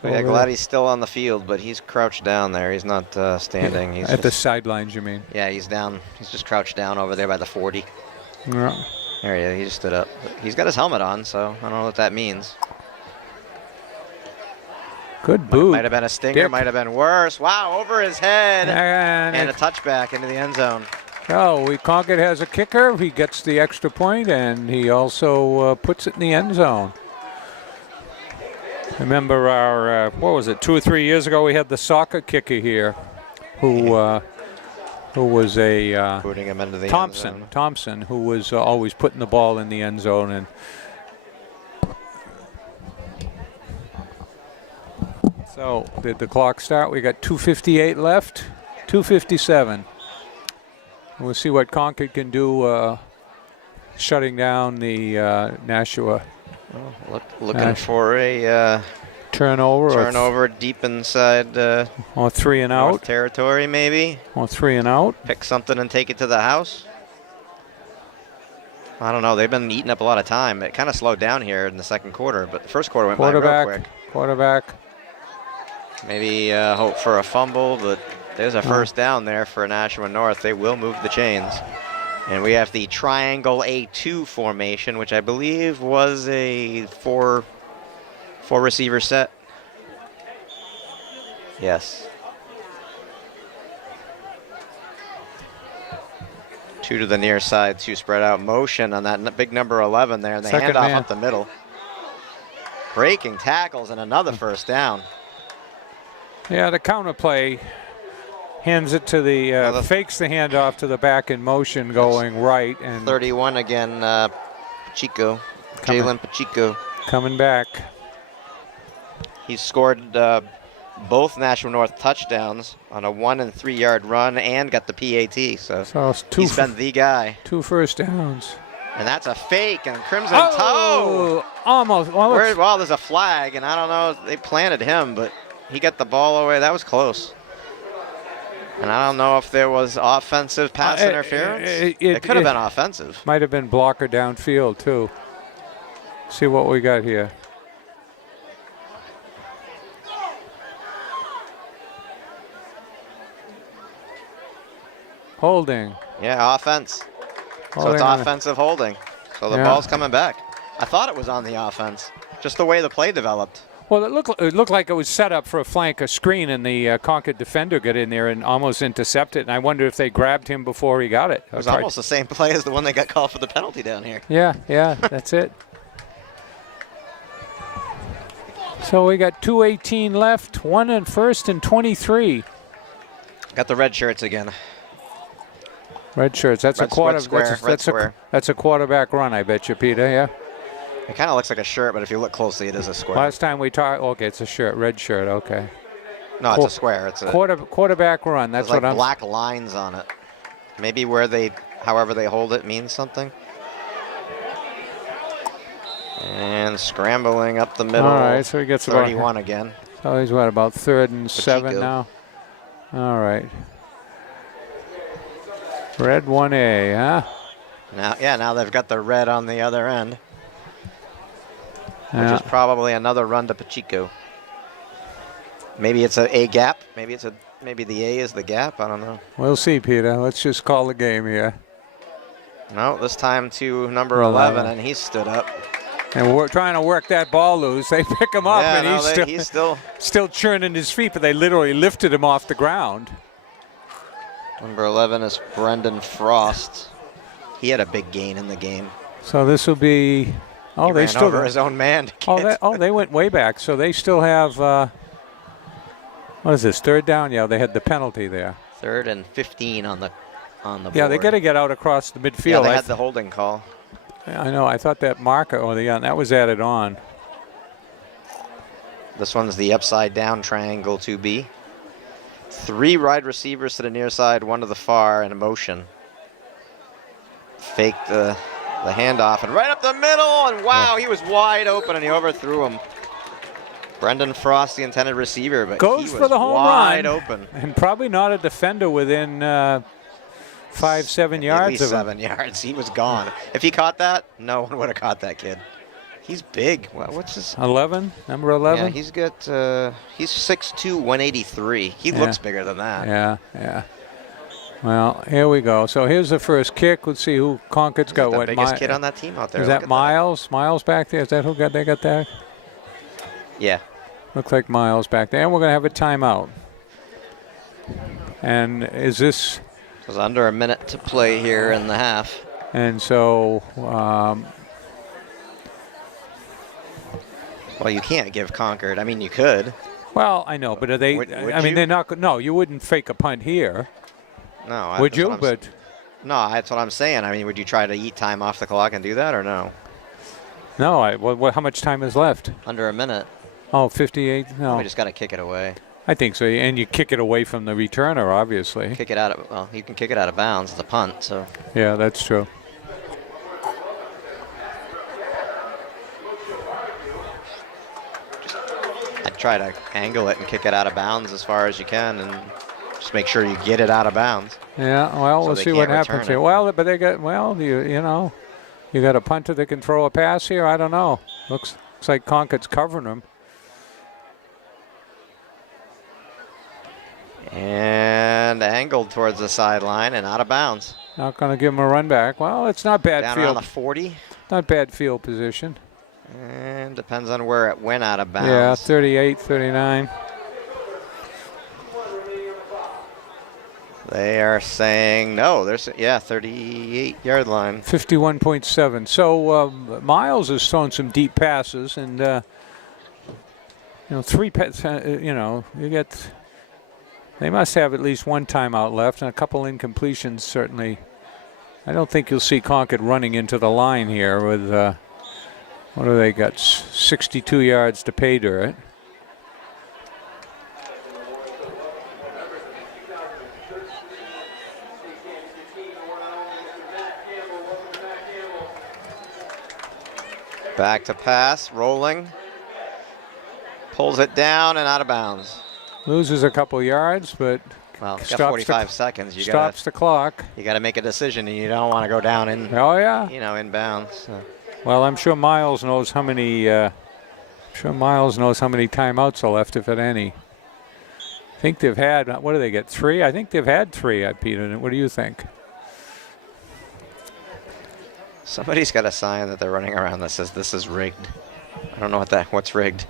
So yeah, glad he's still on the field, but he's crouched down there. He's not standing. He's at the just, sidelines, you mean? yeah, he's down. He's just crouched down over there by the 40. Yeah. There he is. He just stood up. But he's got his helmet on, so I don't know what that means. Good boot. Might have been a stinger. Dick. Might have been worse. Wow, over his head. And a touchback into the end zone. oh, Concord has a kicker. He gets the extra point, and he also puts it in the end zone. Remember our, what was it, 2 or 3 years ago, we had the soccer kicker here who was a Putting him into the end zone. Thompson, who was always putting the ball in the end zone. And so did the clock start? We got 2:58 left, 2:57. We'll see what Concord can do shutting down the Nashua. Looking for a turnover deep inside or 3 and out territory, maybe. Or 3 and out. Pick something and take it to the house. I don't know. They've been eating up a lot of time. It kind of slowed down here in the second quarter, but the first quarter went by real quick. Quarterback. Maybe hope for a fumble, but there's a first down there for Nashua North. They will move the chains. And we have the triangle A2 formation, which I believe was a four receiver set. Yes. 2 to the near side, 2 spread out motion on that big number 11 there, and the Second handoff man. up the middle. Breaking tackles and another first down. Yeah, the counter play hands it to the fakes the handoff to the back in motion going right, and 31 again, Pacheco, Jalen Pacheco. coming back. He scored both Nashua North touchdowns on a 1 and 3 yard run and got the PAT. So it's he's been the guy. 2 first downs. And that's a fake and Crimson Toe. Almost. Well, there's a flag, and I don't know if they planted him, but he got the ball away. That was close. And I don't know if there was offensive pass interference. It could have been offensive. Might have been blocker downfield, too. See what we got here. Holding. Yeah, offense. So it's offensive holding. So the ball's coming back. I thought it was on the offense, just the way the play developed. Well, it looked like it was set up for a flank, a screen, and the Concord defender got in there and almost intercepted. And I wonder if they grabbed him before he got it. It was almost the same play as the one that got called for the penalty down here. Yeah, that's it. So we got 2:18 left, 1 and 1st and 23. Got the red shirts again. Red shirts. That's a quarter. That's a quarterback run, I bet you, Peter. Yeah. It kind of looks like a shirt, but if you look closely, it is a square. Last time we talked, okay, it's a shirt, red shirt. Okay. No, it's a square. It's a quarterback run. That's what I'm. Black lines on it. Maybe where however they hold it means something. And scrambling up the middle. All right, so he gets 31 again. So he's what, about 3rd and Pacheco. 7 now? All right. Red 1A, huh? Now they've got the red on the other end. Which is probably another run to Pacheco. Maybe it's a gap. Maybe the A is the gap. I don't know. We'll see, Peter. Let's just call the game here. No, this time to number 11, and he stood up. And we're trying to work that ball loose. They pick him up, and he's still churning his feet, but they literally lifted him off the ground. Number 11 is Brendan Frost. He had a big gain in the game. So this will be. Oh, he they ran still over his own man. They went way back. So they still have. What is this? 3rd down? Yeah, they had the penalty there. 3rd and 15 on the board. Yeah, they got to get out across the midfield. Yeah, they had the holding call. I know. I thought that marker that was added on. This one's the upside down triangle 2B. 3 wide receivers to the near side, 1 to the far in motion. Faked the handoff and right up the middle, and wow, he was wide open and he overthrew him. Brendan Frost, the intended receiver, but goes he was for the home wide run, open. and probably not a defender within 5-7 yards At least of him. 7 yards. He was gone. If he caught that, no one would have caught that kid. He's big. What's his? 11, number 11. Yeah, he's got. He's 6'2", 183. He looks bigger than that. Yeah. Well, here we go. So here's the first kick. Let's see who Concord's got. The What biggest kid on that team out there. Is Look that at Miles? Miles back there? Is that who they got that? Yeah. Looks like Miles back there. And we're going to have a timeout. And is this? There's under a minute to play here in the half. And so. Well, you can't give Concord. I mean, you could. Well, I know, but are they? Would I mean, you? they're not. No, you wouldn't fake a punt here. No. Would that's you? what I'm But no, that's what I'm saying. I mean, would you try to eat time off the clock and do that, or no? no. How much time is left? Under a minute. Oh, 58. No, We just got to kick it away. I think so. And you kick it away from the returner, obviously. Kick it out of. Well, you can kick it out of bounds. It's a punt, so. Yeah, that's true. I'd try to angle it and kick it out of bounds as far as you can, and just make sure you get it out of bounds. Yeah, well, So we'll they see what can't happens return here. it. Well, but they got, well, you know, you got a punter that can throw a pass here. I don't know. Looks like Concord's covering them. And angled towards the sideline and out of bounds. Not going to give him a run back. Well, it's not bad Down around field. the 40. Not bad field position. And depends on where it went out of bounds. Yeah, 38, 39. They are saying no. There's 38-yard line. 51.7. So Miles has thrown some deep passes, and you know, 3 you know, you get. They must have at least 1 timeout left and a couple incompletions, certainly. I don't think you'll see Concord running into the line here with, what do they got, 62 yards to pay dirt. Back to pass, rolling. Pulls it down and out of bounds. Loses a couple yards, but Well, you got stops 45 seconds. You stops the clock. got to make a decision, and you don't want to go down in, Oh, yeah. you know, in bounds. So. Well, I'm sure Miles knows how many. Timeouts are left, if at any. I think they've had. What do they get? 3. I think they've had 3. Peter. What do you think? Somebody's got a sign that they're running around that says this is rigged. I don't know what's rigged.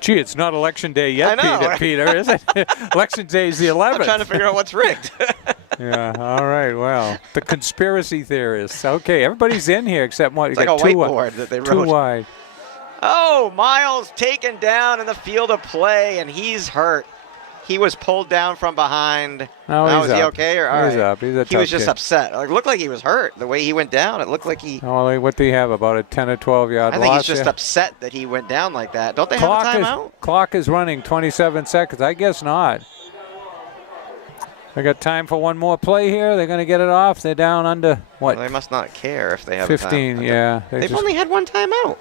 Gee, it's not election day yet, I know. Peter, is it? Election day is the 11th. I'm trying to figure out what's rigged. Yeah. All right. Well, the conspiracy theorists. Okay, everybody's in here except one. It's like a whiteboard that they wrote. Too wide. Oh, Miles taken down in the field of play, and he's hurt. He was pulled down from behind. No, Now, he's is he up. okay? Or, all He's right. up. He's a He was tough just kid. upset. It looked like he was hurt. The way he went down, it looked like he. Oh, what do you have? About a 10 or 12 yard I loss? think he's just here? upset that he went down like that. Don't they have a timeout? Clock is running 27 seconds. I guess not. They got time for one more play here. They're going to get it off. They're down under what? Well, they must not care if they have 15. a time. Yeah. They've only had 1 timeout.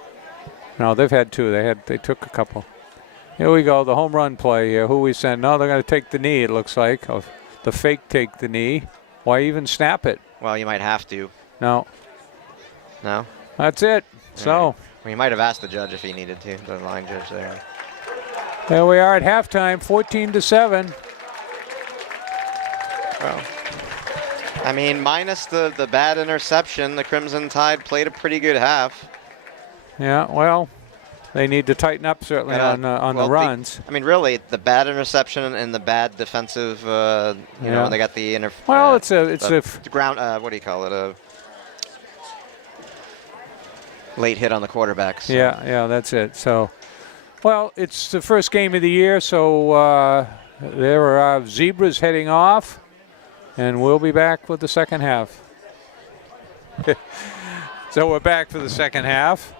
No, they've had 2. They took a couple. Here we go. The home run play here. Who we send? No, they're going to take the knee. It looks like the fake take the knee. Why even snap it? Well, you might have to. No. No. That's it. So Well, you might have asked the judge if he needed to. The line judge there. there we are at halftime. 14-7. Well, I mean, minus the bad interception, the Crimson Tide played a pretty good half. Yeah. Well, they need to tighten up certainly on the runs. I mean, really, the bad interception and the bad defensive. You know, they got the Well, it's a the ground. What do you call it? A late hit on the quarterback. So. Yeah, that's it. So, well, it's the first game of the year, so there are our Zebras heading off, and we'll be back with the second half. So we're back for the second half.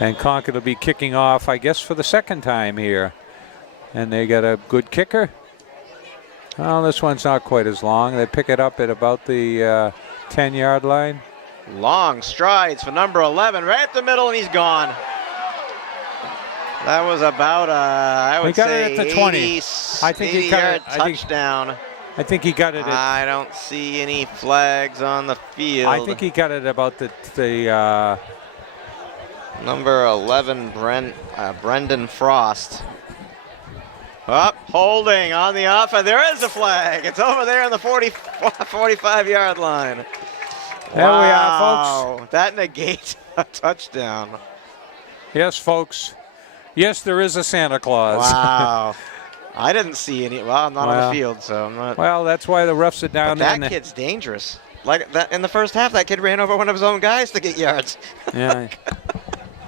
And Concord will be kicking off, I guess, for the second time here. And they got a good kicker. Well, this one's not quite as long. They pick it up at about the 10-yard line. Long strides for number 11, right up the middle, and he's gone. That was about, I would say, it at the 20. 80, I think he got it. touchdown. I think he got it. I don't see any flags on the field. I think he got it about the number 11, Brendan Frost. Up, holding on the offense. There is a flag. It's over there on the 45-yard line. There we are, folks. That negates a touchdown. Yes, folks. Yes, there is a Santa Claus. Wow. I didn't see any. Well, I'm not on the field, so I'm not. Well, that's why the refs are down there. That kid's dangerous. Like that in the first half, that kid ran over one of his own guys to get yards. Yeah.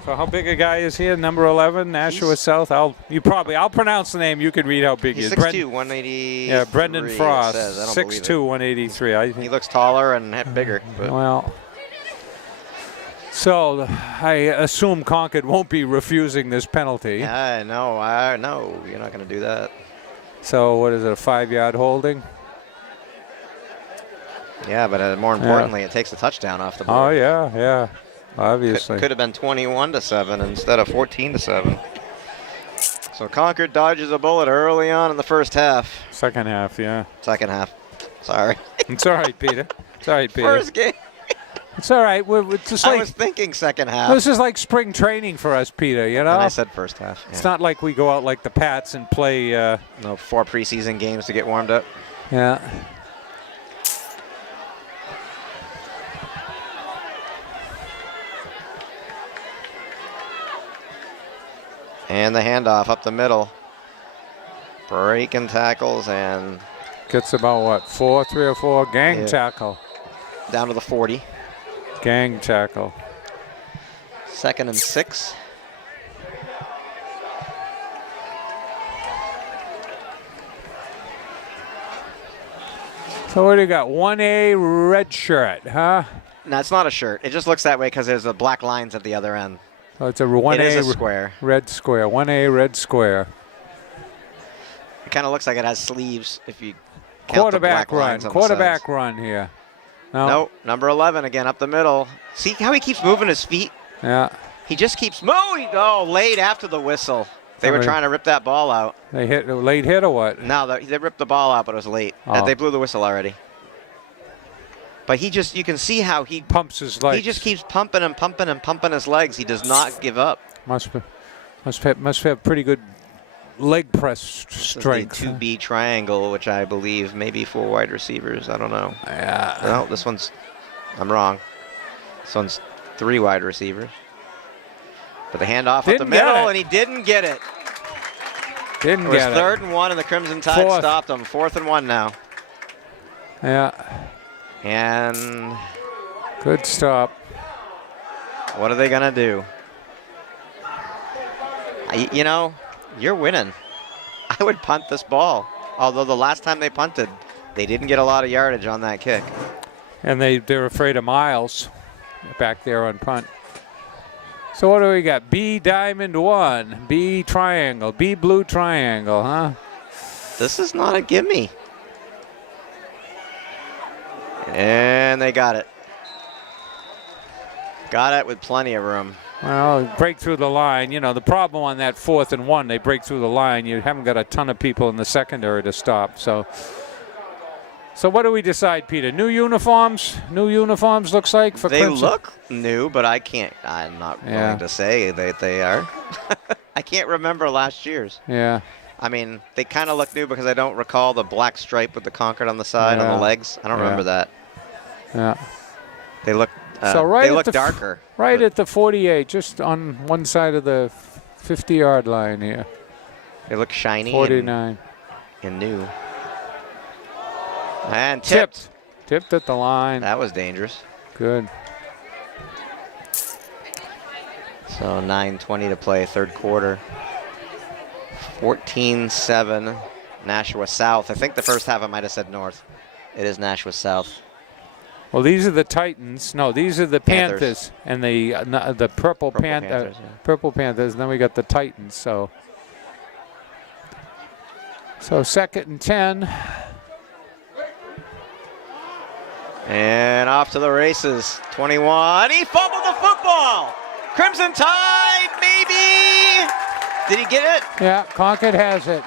So how big a guy is he? Number 11, Nashua South. I'll pronounce the name. You can read how big he is. 6'2", 180. Yeah, Brendan Frost. 6'2", 183. I think he looks taller and bigger. But. Well. So I assume Concord won't be refusing this penalty. I know. You're not going to do that. So what is it, a 5-yard holding? Yeah, but more importantly, it takes a touchdown off the board. Oh, yeah, obviously. Could have been 21-7 instead of 14-7. So Concord dodges a bullet early on in the first half. Second half, yeah. Second half. Sorry. It's all right, Peter. It's all right, Peter. First game. It's all right. We're just I was thinking second half. This is like spring training for us, Peter, you know? And I said first half. Yeah. It's not like we go out like the Pats and play. 4 preseason games to get warmed up. Yeah. And the handoff up the middle. Breaking tackles and... Gets about what, 3 or 4? Gang tackle. Down to the 40. Gang tackle. 2nd and 6. So what do you got? 1A red shirt, huh? No, it's not a shirt. It just looks that way because there's the black lines at the other end. Oh, it's a 1A it is a square. Red square. 1A red square. It kind of looks like it has sleeves if you count the black lines on the Quarterback sides. run here. No, number 11 again up the middle. See how he keeps moving his feet? Yeah. He just keeps moving. Oh, late after the whistle. They were trying to rip that ball out. They hit late hit or what? No, they ripped the ball out, but it was late. Oh. They blew the whistle already. But you can see how he pumps his legs. He just keeps pumping and pumping and pumping his legs. He does not give up. Must have pretty good leg press strength. The 2B triangle, which I believe maybe 4 wide receivers. I don't know. Yeah. No, this one's. I'm wrong. This one's 3 wide receivers. But the handoff up the middle, and he didn't get it. It was 3rd and 1, and the Crimson Tide stopped him. 4th and 1 now. Yeah. And good stop. What are they gonna do? You know, you're winning. I would punt this ball. Although the last time they punted, they didn't get a lot of yardage on that kick. And they're afraid of Miles back there on punt. So what do we got? B diamond 1, B triangle, B blue triangle, huh? This is not a gimme. And they got it. Got it with plenty of room. Well, break through the line. You know, the problem on that 4th and 1, they break through the line. You haven't got a ton of people in the secondary to stop. So what do we decide, Peter? New uniforms? New uniforms looks like for Crimson? They look new, but I'm not willing to say that they are. I can't remember last year's. Yeah. I mean, they kind of look new because I don't recall the black stripe with the Concord on the side on the legs. I don't remember that. Yeah. They look darker. Right at the 48, just on one side of the 50-yard line here. They look shiny. 49. And new. And tipped. Tipped at the line. That was dangerous. Good. So 9:20 to play, 3rd quarter. 14-7, Nashua South. I think the first half I might have said North. It is Nashua South. Well, these are the Titans. No, these are the Panthers. Panthers, and the purple Panthers, yeah. purple Panthers. And then we got the Titans. So 2nd and 10. And off to the races. 21. He fumbled the football. Crimson Tide, maybe. Did he get it? Yeah, Concord has it.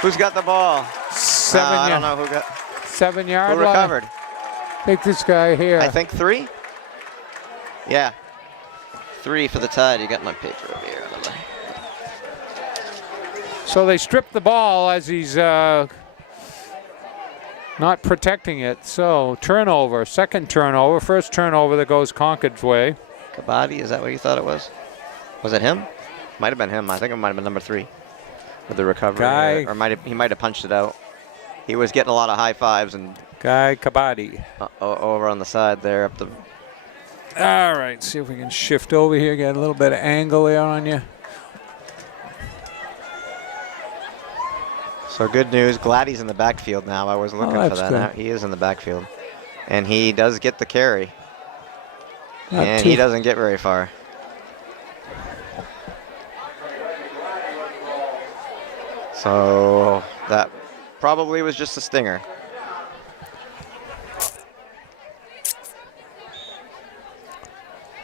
Who's got the ball? 7 I don't know who got. 7 yard Who recovered? line. Take this guy here. I think 3. Yeah. 3 for the Tide. You got my paper over here. So they stripped the ball as he's not protecting it. So turnover, 2nd turnover, 1st turnover that goes Concord's way. Kabadi, is that what you thought it was? Was it him? Might have been him. I think it might have been number 3 with the recovery. Guy. Or he might have punched it out. He was getting a lot of high fives and Guy Kabadi. over on the side there up the. All right, see if we can shift over here, get a little bit of angle there on you. So good news, Gladdy's in the backfield now. I was looking for that's that. good. Now he is in the backfield. And he does get the carry. Not And too- he doesn't get very far. So that probably was just a stinger.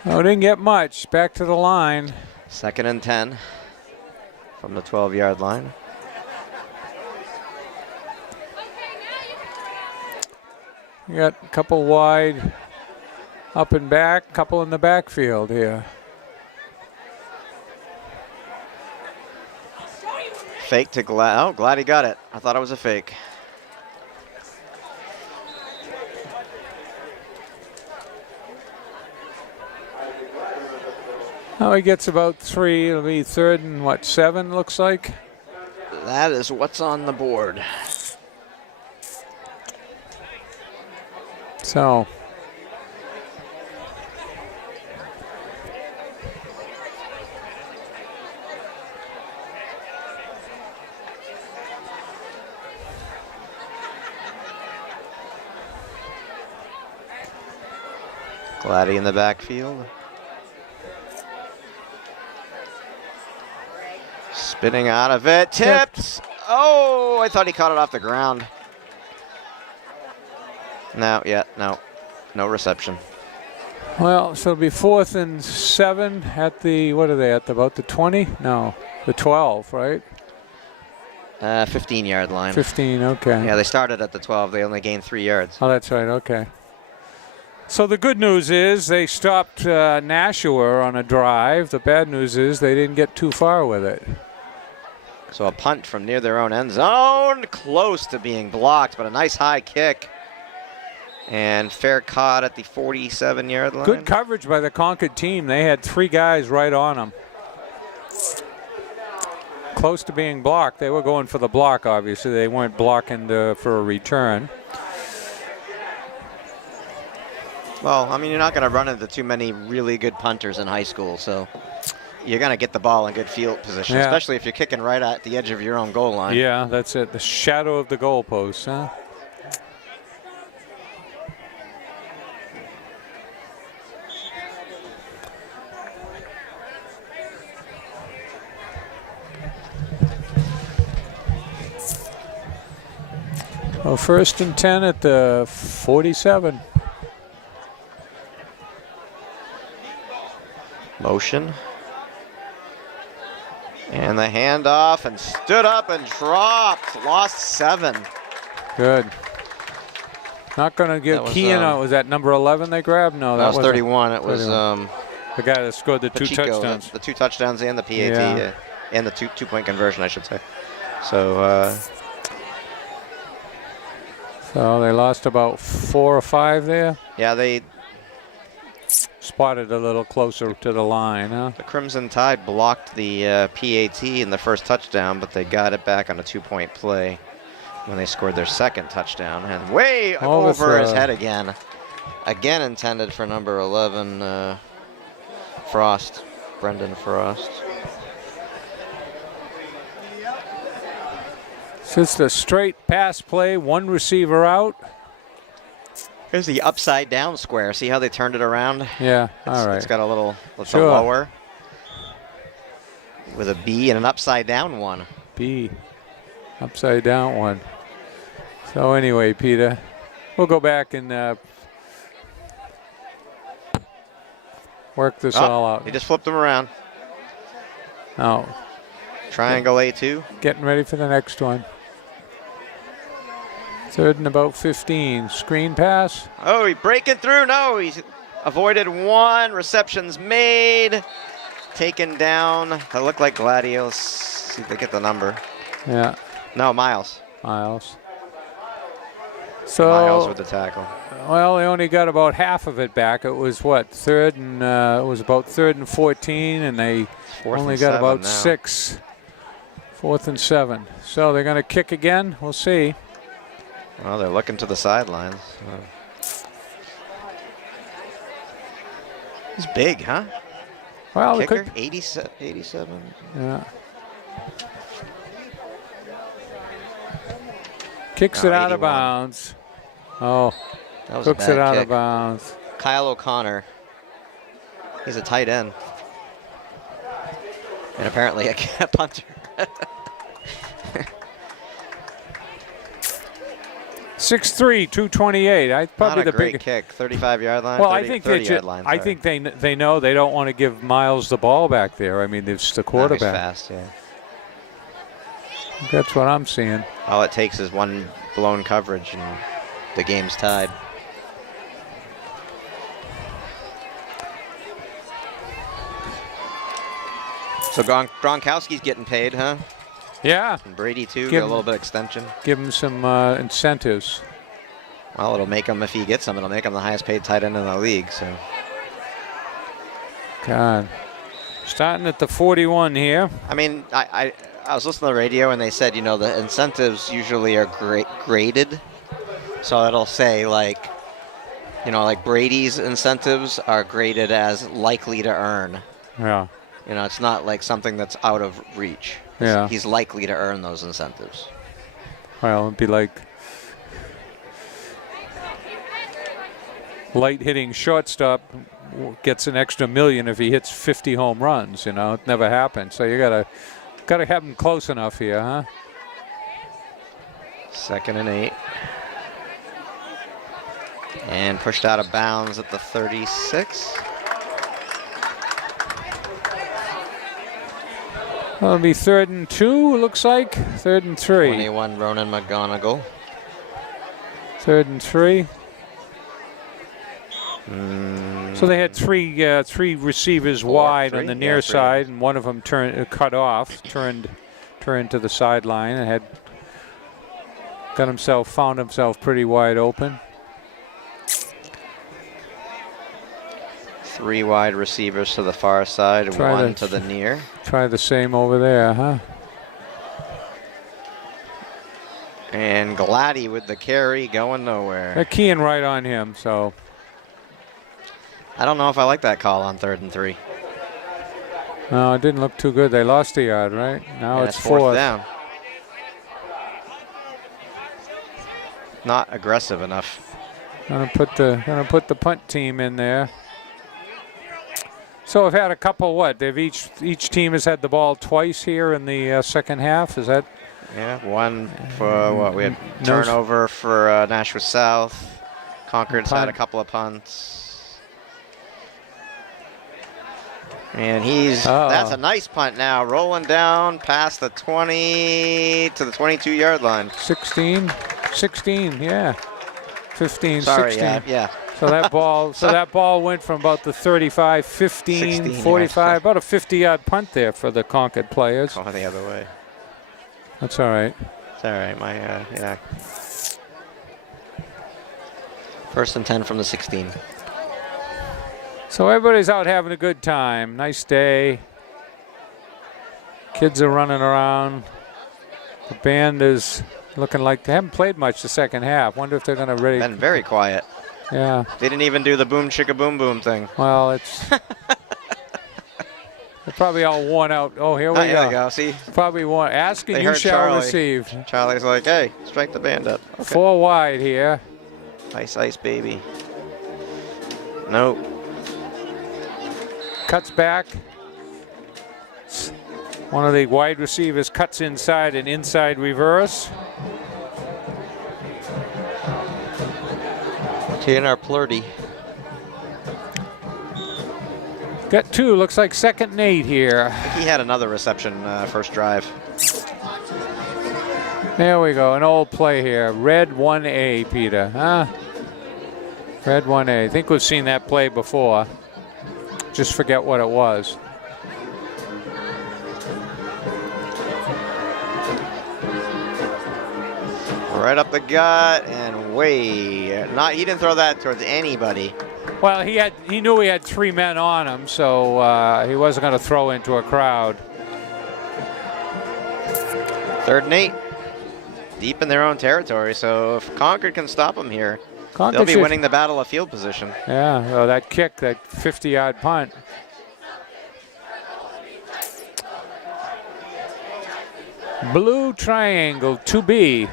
Oh, didn't get much. Back to the line. 2nd and 10 from the 12-yard line. You got a couple wide up and back, couple in the backfield here. Fake to Glad. Oh, glad he got it. I thought it was a fake. Oh, he gets about 3. It'll be 3rd and 7 looks like. That is what's on the board. So Gladdy in the backfield. Spinning out of it. Tipped. Oh, I thought he caught it off the ground. No, no reception. well, so it'll be 4th and 7 at the, what are they at, about the 20? No, the 12, right? 15-yard line. 15, okay. Yeah, they started at the 12. They only gained 3 yards. Oh, that's right, okay. So the good news is they stopped Nashua on a drive. The bad news is they didn't get too far with it. So a punt from near their own end zone. Close to being blocked, but a nice high kick. And fair caught at the 47-yard line. Good coverage by the Concord team. They had 3 guys right on them. Close to being blocked. They were going for the block, obviously. They weren't blocking for a return. Well, I mean, you're not going to run into too many really good punters in high school, so you're going to get the ball in good field position, Yeah. especially if you're kicking right at the edge of your own goal line. Yeah, that's it. The shadow of the goalpost, huh? Well, 1st and 10 at the 47. Motion. And the handoff, and stood up and dropped. Lost 7. Good. Not going to That get was, Kean out. Was that number 11 they grabbed? No, That was wasn't. 31. It was 31. The guy that scored the 2 Pacheco, touchdowns. the 2 touchdowns and the PAT, Yeah. and the two-point conversion, I should say. So, So they lost about 4 or 5 there. yeah, the Spotted a little closer to the line, huh? Crimson Tide blocked the PAT in the first touchdown, but they got it back on a 2-point play when they scored their 2nd touchdown. And way over his head again. Again intended for number 11, Frost, Brendan Frost. It's just a straight pass play, 1 receiver out. Here's the upside down square. See how they turned it around? Yeah, all right. It's got a little, it's Sure. a lower with a B and an upside down one. B, upside down one. So anyway, Peter, we'll go back and work this all out. He just flipped them around. Now, Triangle A2. getting ready for the next one. 3rd and about 15. Screen pass. Oh, he breaking through. No, he's avoided one. Reception's made. Taken down. They look like Gladios. See if they get the number. Yeah. No, Miles. Miles. So, Miles with the tackle. well, they only got about half of it back. It was what, 3rd and it was about 3rd and 14, and they only got about 6. 4th and 7. So they're going to kick again. We'll see. Well, they're looking to the sidelines. He's big, huh? Well, it Kicker, could, 87. yeah. Kicks No, it out of 81. bounds. Oh, That was a hooks bad it out kick. of bounds. Kyle O'Connor. He's a tight end. And apparently a punter. 6'3", 228. I probably Not a the great big kick. 35-yard line. Well, 30, I think 30-yard line. I sorry. think they know they don't want to give Miles the ball back there. I mean, it's the No, he's quarterback. fast, yeah. That's what I'm seeing. All it takes is one blown coverage and the game's tied. So Gronkowski's getting paid, huh? Yeah, And Brady too, Give get a him- little bit extension. give him some incentives. Well, it'll make him, if he gets him, it'll make him the highest paid tight end in the league. So God, starting at the 41 here. I mean, I was listening to the radio and they said, you know, the incentives usually are graded. So it'll say like, you know, like Brady's incentives are graded as likely to earn. Yeah, You know, it's not like something that's out of reach. Yeah. He's likely to earn those incentives. well, it'd be like light hitting shortstop gets an extra $1 million if he hits 50 home runs. You know, it never happened. So you gotta have him close enough here, huh? 2nd and 8. And pushed out of bounds at the 36. Well, it'll be 3rd and 2. It looks like 3rd and 3. 21 Ronan McGonigal. 3rd and 3. So they had three receivers wide on the three? near Yeah, three. side, and one of them cut off, turned to the sideline, and found himself pretty wide open. 3 wide receivers to the far side, and Try 1 to- to the near. Try the same over there, huh? And Gladdy with the carry going nowhere. They're keying right on him, so I don't know if I like that call on 3rd and 3. no, it didn't look too good. They lost a yard, right? Now Yeah, it's 4th 4th. down. Not aggressive enough. Gonna put the punt team in there. So I've had a couple. What they've each team has had the ball twice here in the second half. Is that? Yeah, 1 for what we had No- turnover for Nashua South. Concord's had a Punt. couple of punts. And he's Oh. that's a nice punt now, rolling down past the 20 to the 22-yard line. 16, yeah. 15, Sorry, 16. yeah. So that ball went from about the 35, 15, 16 45, yards. about a 50-yard punt there for the Concord players. Going the other way. That's all right. It's all right, yeah. 1st and 10 from the 16. So everybody's out having a good time. Nice day. Kids are running around. The band is looking like they haven't played much the second half. Wonder if they're going to really. Been very quiet. Yeah. They didn't even do the boom chicka boom boom thing. Well, it's. They're probably all worn out. Oh, here we There go. you go. See, Probably worn. Asking They you heard shall Charlie. receive. Charlie's like, hey, strike the band up. Okay. 4 wide here. Ice, ice, baby. Nope. Cuts back. One of the wide receivers cuts inside, an inside reverse. TNR Plurdy. Got 2, looks like 2nd and 8 here. I think he had another reception first drive. There we go, an old play here. Red 1A, Peter, huh? Red 1A, I think we've seen that play before. Just forget what it was. Right up the gut and way. He didn't throw that towards anybody. Well, he knew he had 3 men on him, so he wasn't going to throw into a crowd. 3rd and 8. Deep in their own territory, so if Concord can stop them here, Concord they'll be winning the battle of field position. Yeah, well, that kick, that 50-yard punt. Blue triangle, to be.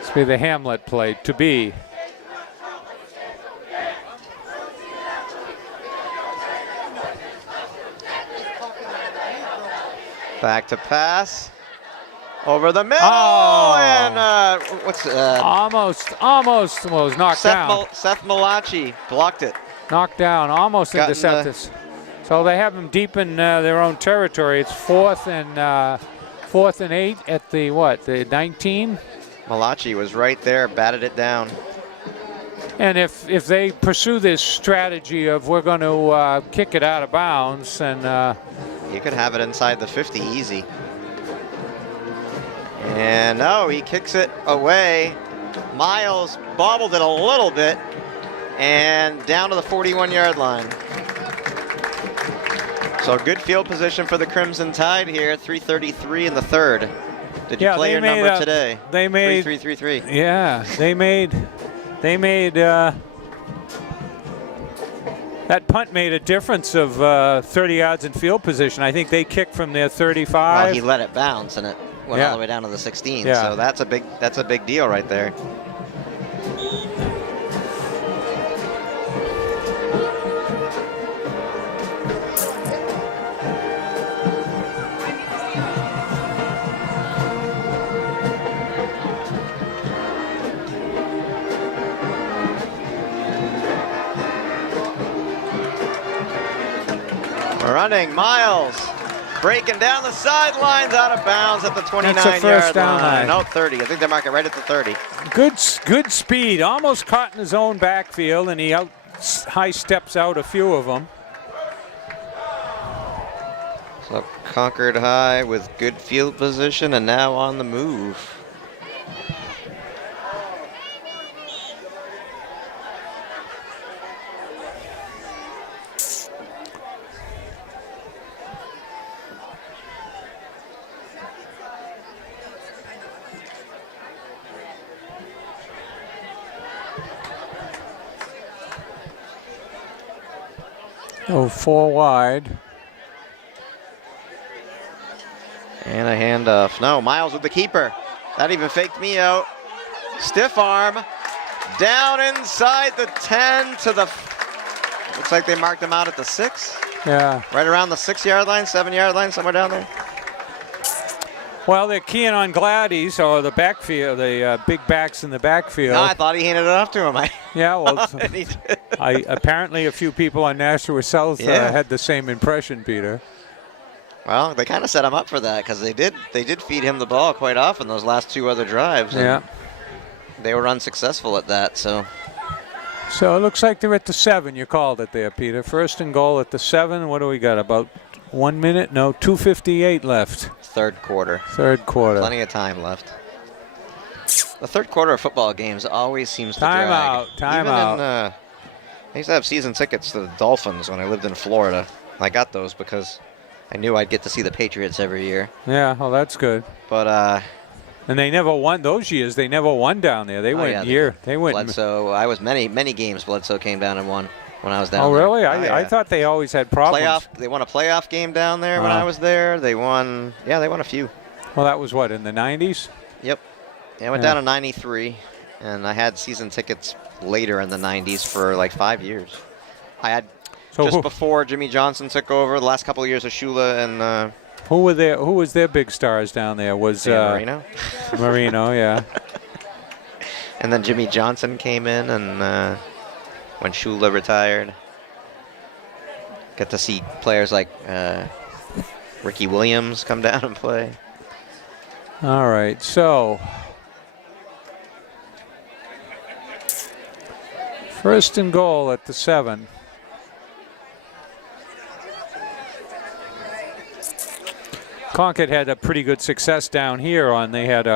This will be the Hamlet play, to be. Back to pass. Over the middle, Oh. and Almost was knocked down. Seth Malachi blocked it. Knocked down, almost Got in intercepted. So they have him deep in their own territory. It's 4th and 8 at the what? The 19. Malachi was right there, batted it down. And if they pursue this strategy of we're going to kick it out of bounds, and You could have it inside the 50 easy. And no, he kicks it away. Miles bobbled it a little bit and down to the 41-yard line. So good field position for the Crimson Tide here. 3:33 in the 3rd. Did you play your number today? They made 3:33. Yeah, they made that punt made a difference of 30 yards in field position. I think they kicked from their 35. Well, he let it bounce and it went all the way down to the 16. Yeah. So that's a big deal right there. Running, Miles breaking down the sidelines, out of bounds at the 29-yard line. No, 30. I think they mark it right at the 30. Good speed, almost caught in his own backfield, and he high steps out a few of them. So Concord High with good field position and now on the move. Oh, 4 wide. And a handoff. No, Miles with the keeper. That even faked me out. Stiff arm. Down inside the 10 to the... Looks like they marked him out at the 6. Yeah. Right around the 6-yard line, 7-yard line, somewhere down there. Well, they're keying on Gladys or the backfield, the big backs in the backfield. No, I thought he handed it off to him. Yeah, well, He did. apparently a few people on Nashua South had the same impression, Peter. Well, they kind of set him up for that because they did feed him the ball quite often those last 2 other drives. Yeah. They were unsuccessful at that, so. So it looks like they're at the 7. You called it there, Peter. 1st and goal at the 7. What do we got? About 1 minute? No, 2:58 left. 3rd quarter. 3rd quarter. Plenty of time left. The 3rd quarter of football games always seems to drag. Time Even out. I used to have season tickets to the Dolphins when I lived in Florida. I got those because I knew I'd get to see the Patriots every year. Yeah, well, that's good. But and they never won those years. They never won down there. They went They went. Bledsoe. I was many games. Bledsoe came down and won when I was down Oh, there. really? I I thought they always had problems. They won a playoff game down there when I was there. They won. Yeah, they won a few. Well, that was what, in the 90s? Yep. Yeah, I went down to 93. and I had season tickets later in the 90s for like 5 years. I had So before Jimmy Johnson took over, the last couple of years of Shula and who was their big stars down there? Was Dan Marino. Marino, yeah. And then Jimmy Johnson came in, and when Shula retired, got to see players like Ricky Williams come down and play. All right, so first and goal at the 7. Concord had a pretty good success down here on. They had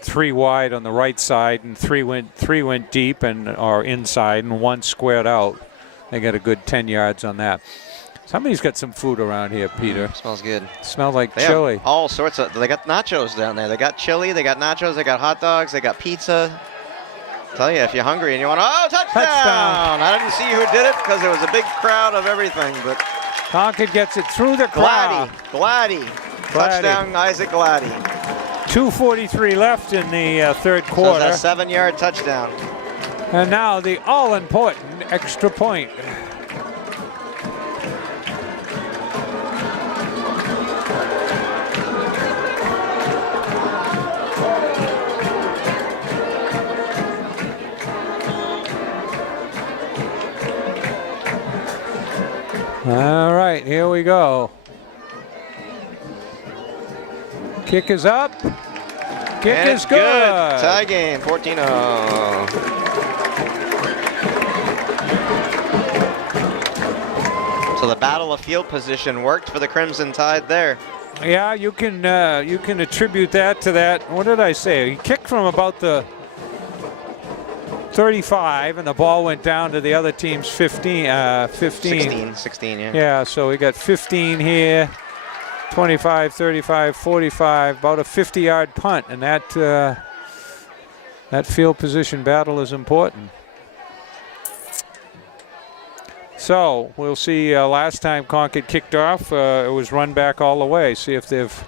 3 wide on the right side, and three went deep and or inside, and 1 squared out. They got a good 10 yards on that. Somebody's got some food around here, Peter. Smells good. Smells like They chili. have all sorts of. They got nachos down there. They got chili. They got nachos. They got hot dogs. They got pizza. Tell you, if you're hungry and you want to, touchdown! I didn't see who did it because there was a big crowd of everything, but Concord gets it through the crowd. Gladdy. Touchdown, Isaac Gladdy. 2:43 left in the third quarter. So that's a 7-yard touchdown. And now the all-important extra point. All right, here we go. Kick is up. Kick And is it's good. Tie game, 14-0. So the battle of field position worked for the Crimson Tide there. Yeah, you can attribute that to that. What did I say? He kicked from about the 35, and the ball went down to the other team's 15. 16, yeah. Yeah, so we got 15 here, 25, 35, 45, about a 50-yard punt, and that field position battle is important. So we'll see. Last time Concord kicked off, it was run back all the way. See if they've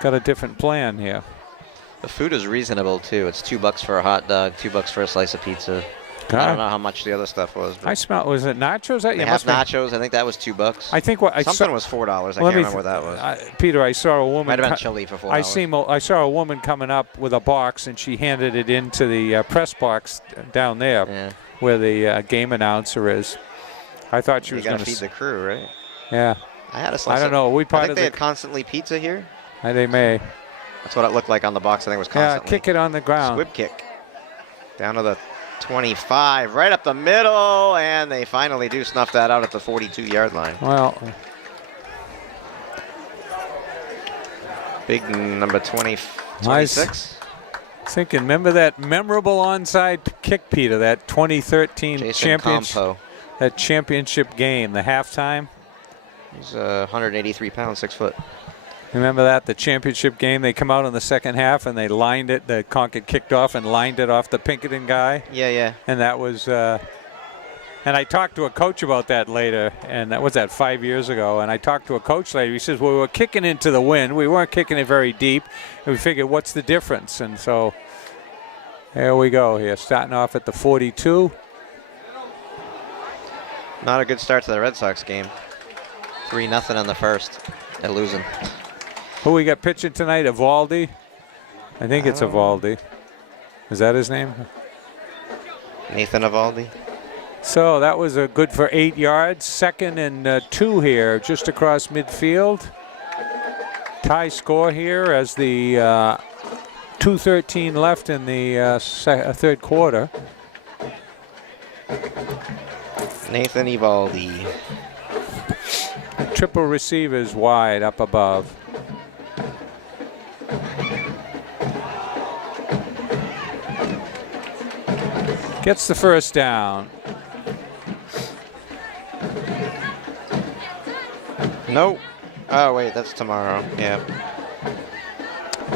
got a different plan here. The food is reasonable too. It's $2 for a hot dog, $2 for a slice of pizza. Okay. I don't know how much the other stuff was. I smell. Was it nachos? They have nachos. I think that was $2. I think what I Something saw, was $4. I can't remember what that was. Peter, I saw a woman. Might have been chili for $4. I saw a woman coming up with a box, and she handed it into the press box down there, where the game announcer is. I thought she was going to feed the crew, right? Yeah. I had a slice. I don't know. I think they had constantly pizza here. They may. That's what it looked like on the box. I think it was constantly. Yeah, kick it on the ground. Squib kick. Down to the 25, right up the middle, and they finally do snuff that out at the 42-yard line. Well, big number 26. I was thinking, remember that memorable onside kick, Peter, that 2013 championship game, the halftime? He's 183 pounds, 6 foot. Remember that, the championship game? They come out in the second half and they lined it. The Concord kicked off and lined it off the Pinkerton guy. Yeah. And that was, and I talked to a coach about that later. And that was 5 years ago. And I talked to a coach later. He says, well, we were kicking into the wind. We weren't kicking it very deep. And we figured, what's the difference? And so there we go here, starting off at the 42. Not a good start to the Red Sox game. 3-0 in the first. They're losing. Who we got pitching tonight? Evaldi? I think it's Evaldi. Is that his name? Nathan Evaldi. So that was a good for 8 yards. 2nd and 2 here, just across midfield. Tie score here as the 2:13 left in the third quarter. Nathan Evaldi. Triple receivers wide up above. Gets the first down. Nope. Oh, wait, that's tomorrow. Yeah.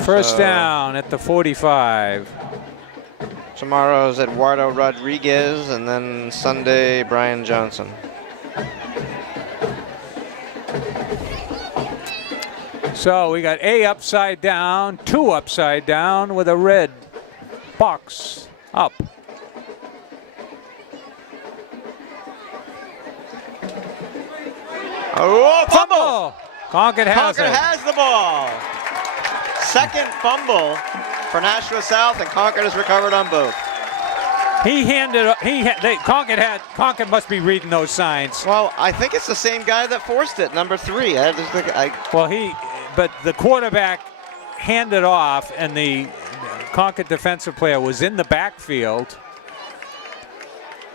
First down at the 45. Tomorrow's Eduardo Rodriguez, and then Sunday, Brian Johnson. So we got A upside down, 2 upside down with a red box up. Oh, fumble! Concord has Concord it. has the ball. Second fumble for Nashua South, and Concord has recovered on both. Concord must be reading those signs. Well, I think it's the same guy that forced it, number 3. But the quarterback handed off, and the Concord defensive player was in the backfield.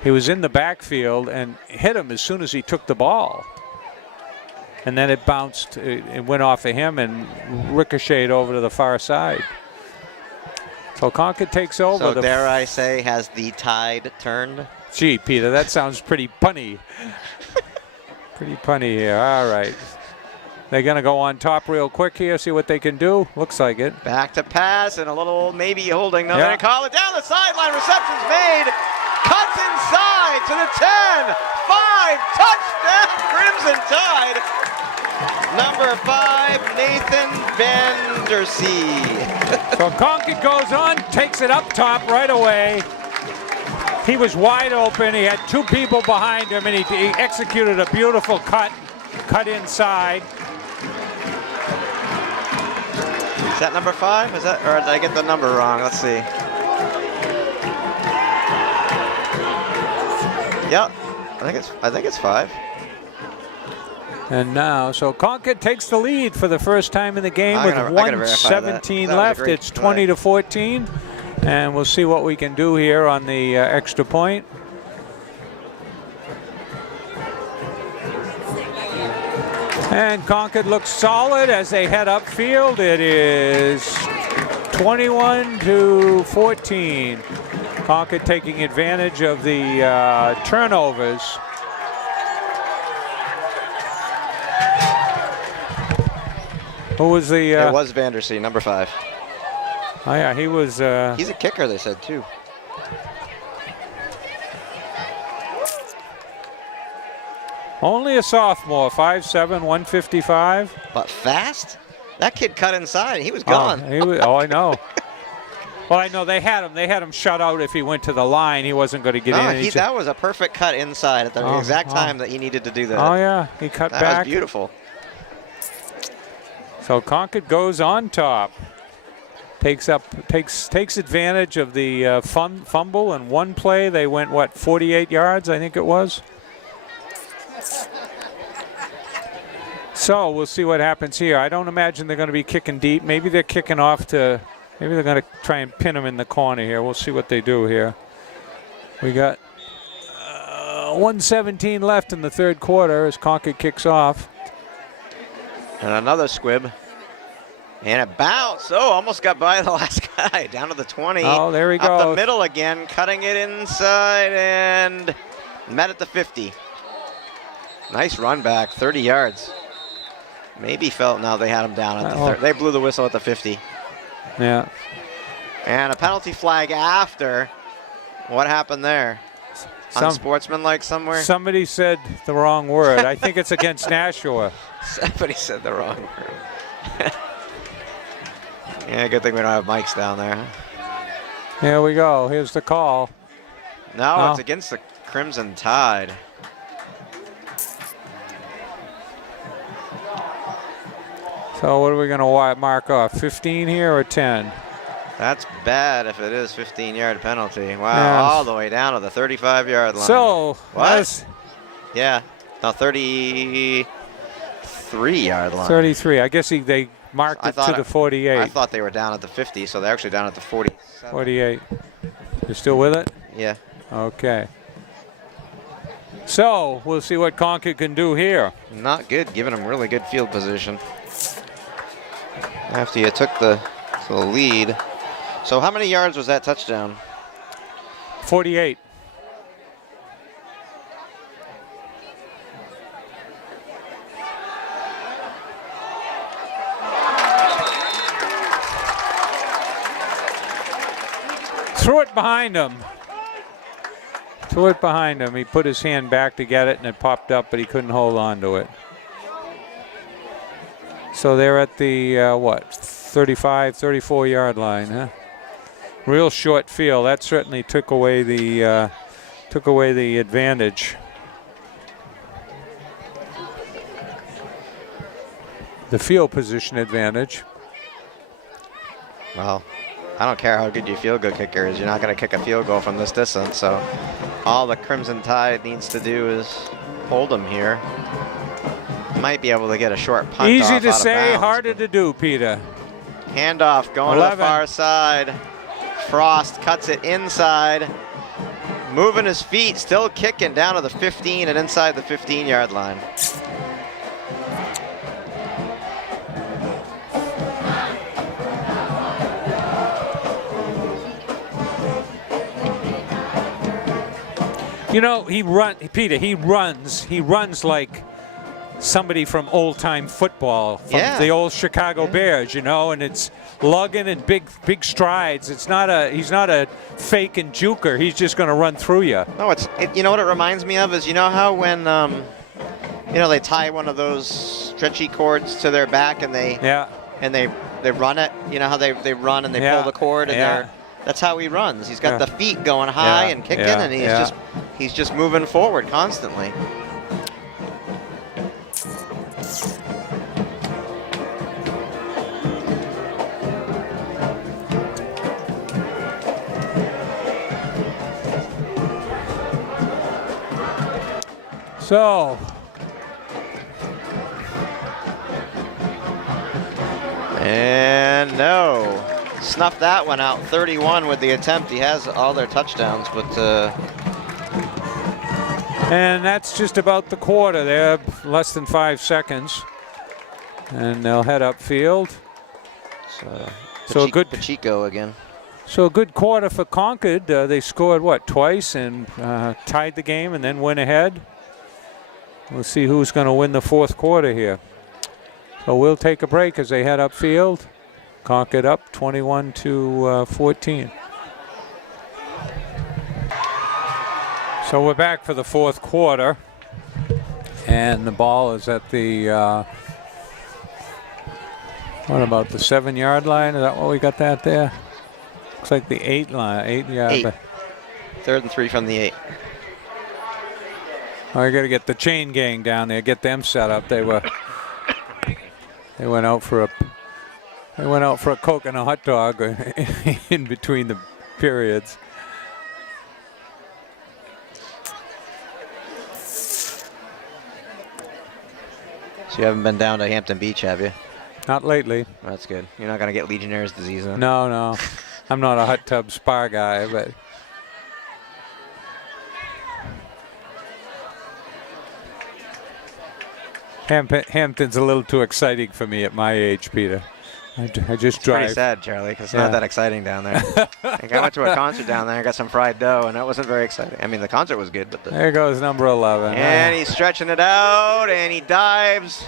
He was in the backfield and hit him as soon as he took the ball. And then it bounced, it went off of him and ricocheted over to the far side. So Concord takes over. So dare I say, has the tide turned? Gee, Peter, that sounds pretty punny. Pretty punny here. All right. They're going to go on top real quick here, see what they can do. Looks like it. Back to pass and a little maybe holding. No, yeah. They call it down the sideline. Reception's made. Cuts inside to the 10. 5. Touchdown, Crimson Tide. Number 5, Nathan Vandersee. So Concord goes on, takes it up top right away. He was wide open. He had 2 people behind him, and he executed a beautiful cut inside. Is that number 5? Is that, or did I get the number wrong? Let's see. Yep, I think it's 5. And now, so Concord takes the lead for the first time in the game with 1:17 left. It's 20-14, and we'll see what we can do here on the extra point. And Concord looks solid as they head upfield. It is 21-14. Concord taking advantage of the turnovers. Who was the? It was Vandersee, number 5. Oh yeah, he was. He's a kicker, they said too. Only a sophomore, 5'7", 155. But fast? That kid cut inside. He was gone. I know. Well, I know they had him shut out if he went to the line. He wasn't going to get in. That was a perfect cut inside at the exact time that he needed to do that. Oh yeah, he cut back. That was beautiful. So Concord goes on top. Takes advantage of the fumble, and one play they went 48 yards, I think it was. So we'll see what happens here. I don't imagine they're going to be kicking deep. Maybe they're kicking off to. Maybe they're going to try and pin him in the corner here. We'll see what they do here. We got 1:17 left in the third quarter as Concord kicks off. And another squib. And a bounce. Oh, almost got by the last guy. Down to the 20. Oh, there he goes. Up the middle again, cutting it inside and met at the 50. Nice run back, 30 yards. Maybe felt now they had him down at the 30. They blew the whistle at the 50. Yeah. And a penalty flag after. What happened there? Unsportsmanlike somewhere? Somebody said the wrong word. I think it's against Nashua. Somebody said the wrong word. Yeah, good thing we don't have mics down there. Here we go. Here's the call. No, it's against the Crimson Tide. So what are we going to mark off? 15 here or 10? That's bad if it is 15-yard penalty. Wow, yeah. All the way down to the 35-yard line. So what? Yeah, no, 33-yard line. 33. I guess they marked it to the 48. I thought they were down at the 50, so they're actually down at the 47. 48. You still with it? Yeah. Okay. So we'll see what Concord can do here. Not good, giving them really good field position. After you took the lead. So how many yards was that touchdown? 48. Threw it behind him. Threw it behind him. He put his hand back to get it, and it popped up, but he couldn't hold on to it. So they're at the, 35, 34-yard line, huh? real short field. That certainly took away the advantage. The field position advantage. Well, I don't care how good your field goal kicker is. You're not going to kick a field goal from this distance. So all the Crimson Tide needs to do is hold them here. Might be able to get a short punt Easy off to out of say, bounds, harder to do, Peter. Handoff going 11. to the far side. Frost cuts it inside. Moving his feet, still kicking down to the 15 and inside the 15-yard line. You know, Peter, he runs like somebody from old-time football, from the old Chicago Bears, you know, and it's lugging and big strides. He's not a fake and juker. He's just going to run through you. No, you know what it reminds me of is, you know how when they tie one of those stretchy cords to their back and they run it. You know how they run and they pull the cord and that's how he runs. He's got the feet going high and kicking, and he's just moving forward constantly. So, and no. Snuffed that one out. 31 with the attempt. He has all their touchdowns, but and that's just about the quarter there, less than 5 seconds. And they'll head upfield. So a good Pacheco again. So a good quarter for Concord. They scored twice and tied the game and then went ahead. We'll see who's going to win the fourth quarter here. So we'll take a break as they head upfield. Concord up 21-14. So we're back for the fourth quarter, and the ball is at the what about the 7-yard line? Is that what we got that there? Looks like the 8 line, 8 yard. 8. 3rd and 3 from the 8. I got to get the chain gang down there, get them set up. They went out for a Coke and a hot dog in between the periods. So you haven't been down to Hampton Beach, have you? Not lately. That's good. You're not going to get Legionnaire's disease then? No. I'm not a hot tub spa guy, but Hampton's a little too exciting for me at my age, Peter. I just drive. Pretty sad, Charlie, because it's not that exciting down there. Like I went to a concert down there and got some fried dough, and that wasn't very exciting. I mean, the concert was good, but there goes number 11. And he's stretching it out, and he dives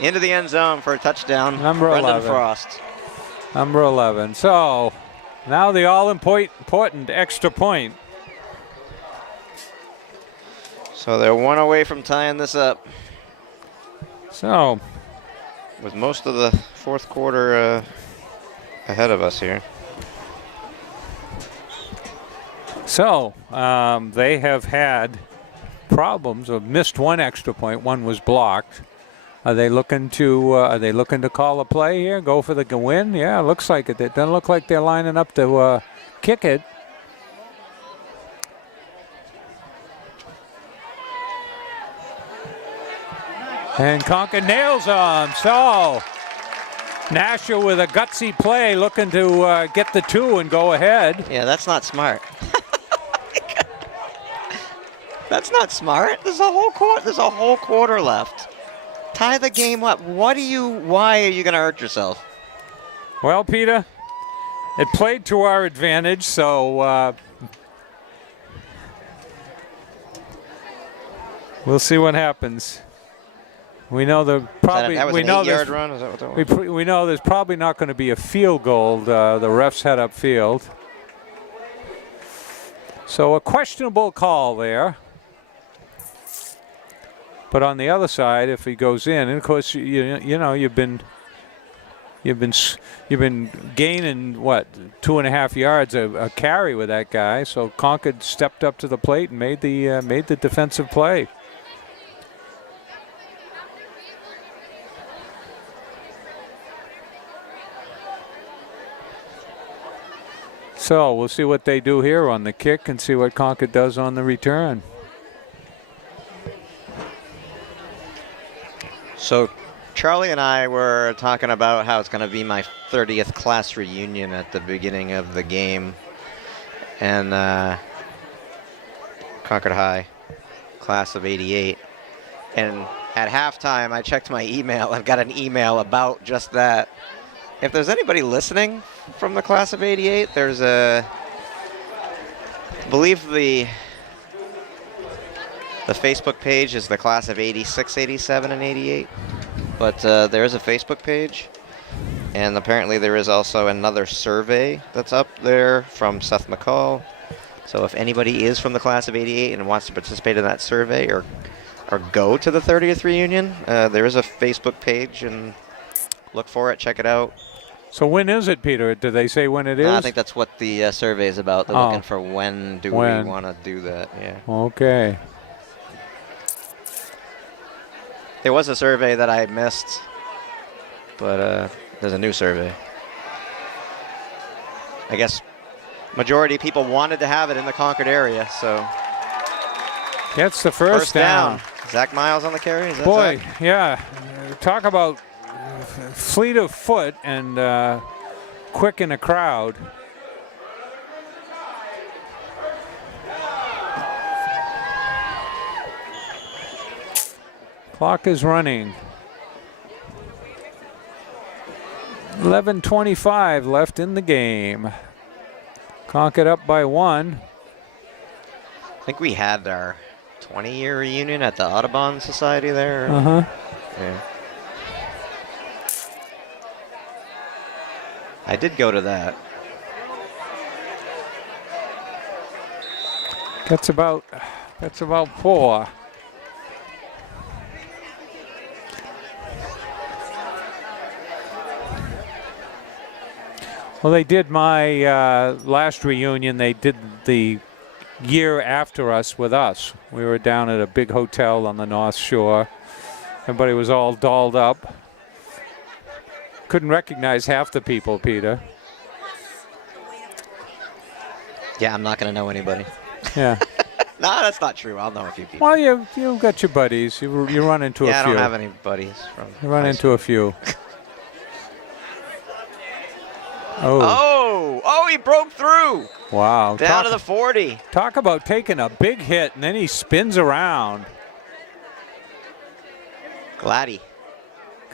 into the end zone for a touchdown. Number 11. Brendan Frost. Number 11. So now the all-important extra point. So they're one away from tying this up. So, with most of the fourth quarter ahead of us here. So, they have had problems or missed one extra point. One was blocked. Are they looking to call a play here? Go for the win? Yeah, it looks like it. It doesn't look like they're lining up to kick it. And Concord nails them. So Nashua with a gutsy play, looking to get the 2 and go ahead. Yeah, that's not smart. That's not smart. There's a whole quarter left. Tie the game up. Why are you going to hurt yourself? Well, Peter, it played to our advantage, so we'll see what happens. We know there's probably we know there's probably not going to be a field goal. The refs head upfield. So a questionable call there. But on the other side, if he goes in, and of course you know you've been You've been gaining what 2.5 yards a carry with that guy. So Concord stepped up to the plate and made the defensive play. So we'll see what they do here on the kick and see what Concord does on the return. So Charlie and I were talking about how it's going to be my 30th class reunion at the beginning of the game. And Concord High, class of 88. And at halftime, I checked my email. I've got an email about just that. If there's anybody listening from the class of 88, there's I believe the Facebook page is the class of 86, 87, and 88. But there is a Facebook page. And apparently there is also another survey that's up there from Seth McCall. So if anybody is from the class of 88 and wants to participate in that survey or go to the 30th reunion, there is a Facebook page, and look for it, check it out. So when is it, Peter? Did they say when it is? I think that's what the survey is about. They're looking for when we want to do that. Yeah. Okay. There was a survey that I missed, but there's a new survey. I guess majority of people wanted to have it in the Concord area, so. That's the first down. Zach Miles on the carry? Is that Boy, Zach? yeah. Talk about fleet of foot and quick in a crowd. Clock is running. 11:25 left in the game. Concord up by 1. I think we had our 20-year reunion at the Audubon Society there. Uh-huh. Yeah. I did go to that. That's about 4. Well, they did my last reunion. They did the year after us with us. We were down at a big hotel on the North Shore. Everybody was all dolled up. Couldn't recognize half the people, Peter. Yeah, I'm not going to know anybody. Yeah. No, that's not true. I'll know a few people. Well, you've got your buddies. You run into a few. Yeah, I don't have any buddies from. You run into a few. Oh, he broke through. Wow. Down to the 40. Talk about taking a big hit, and then he spins around. Gladdy.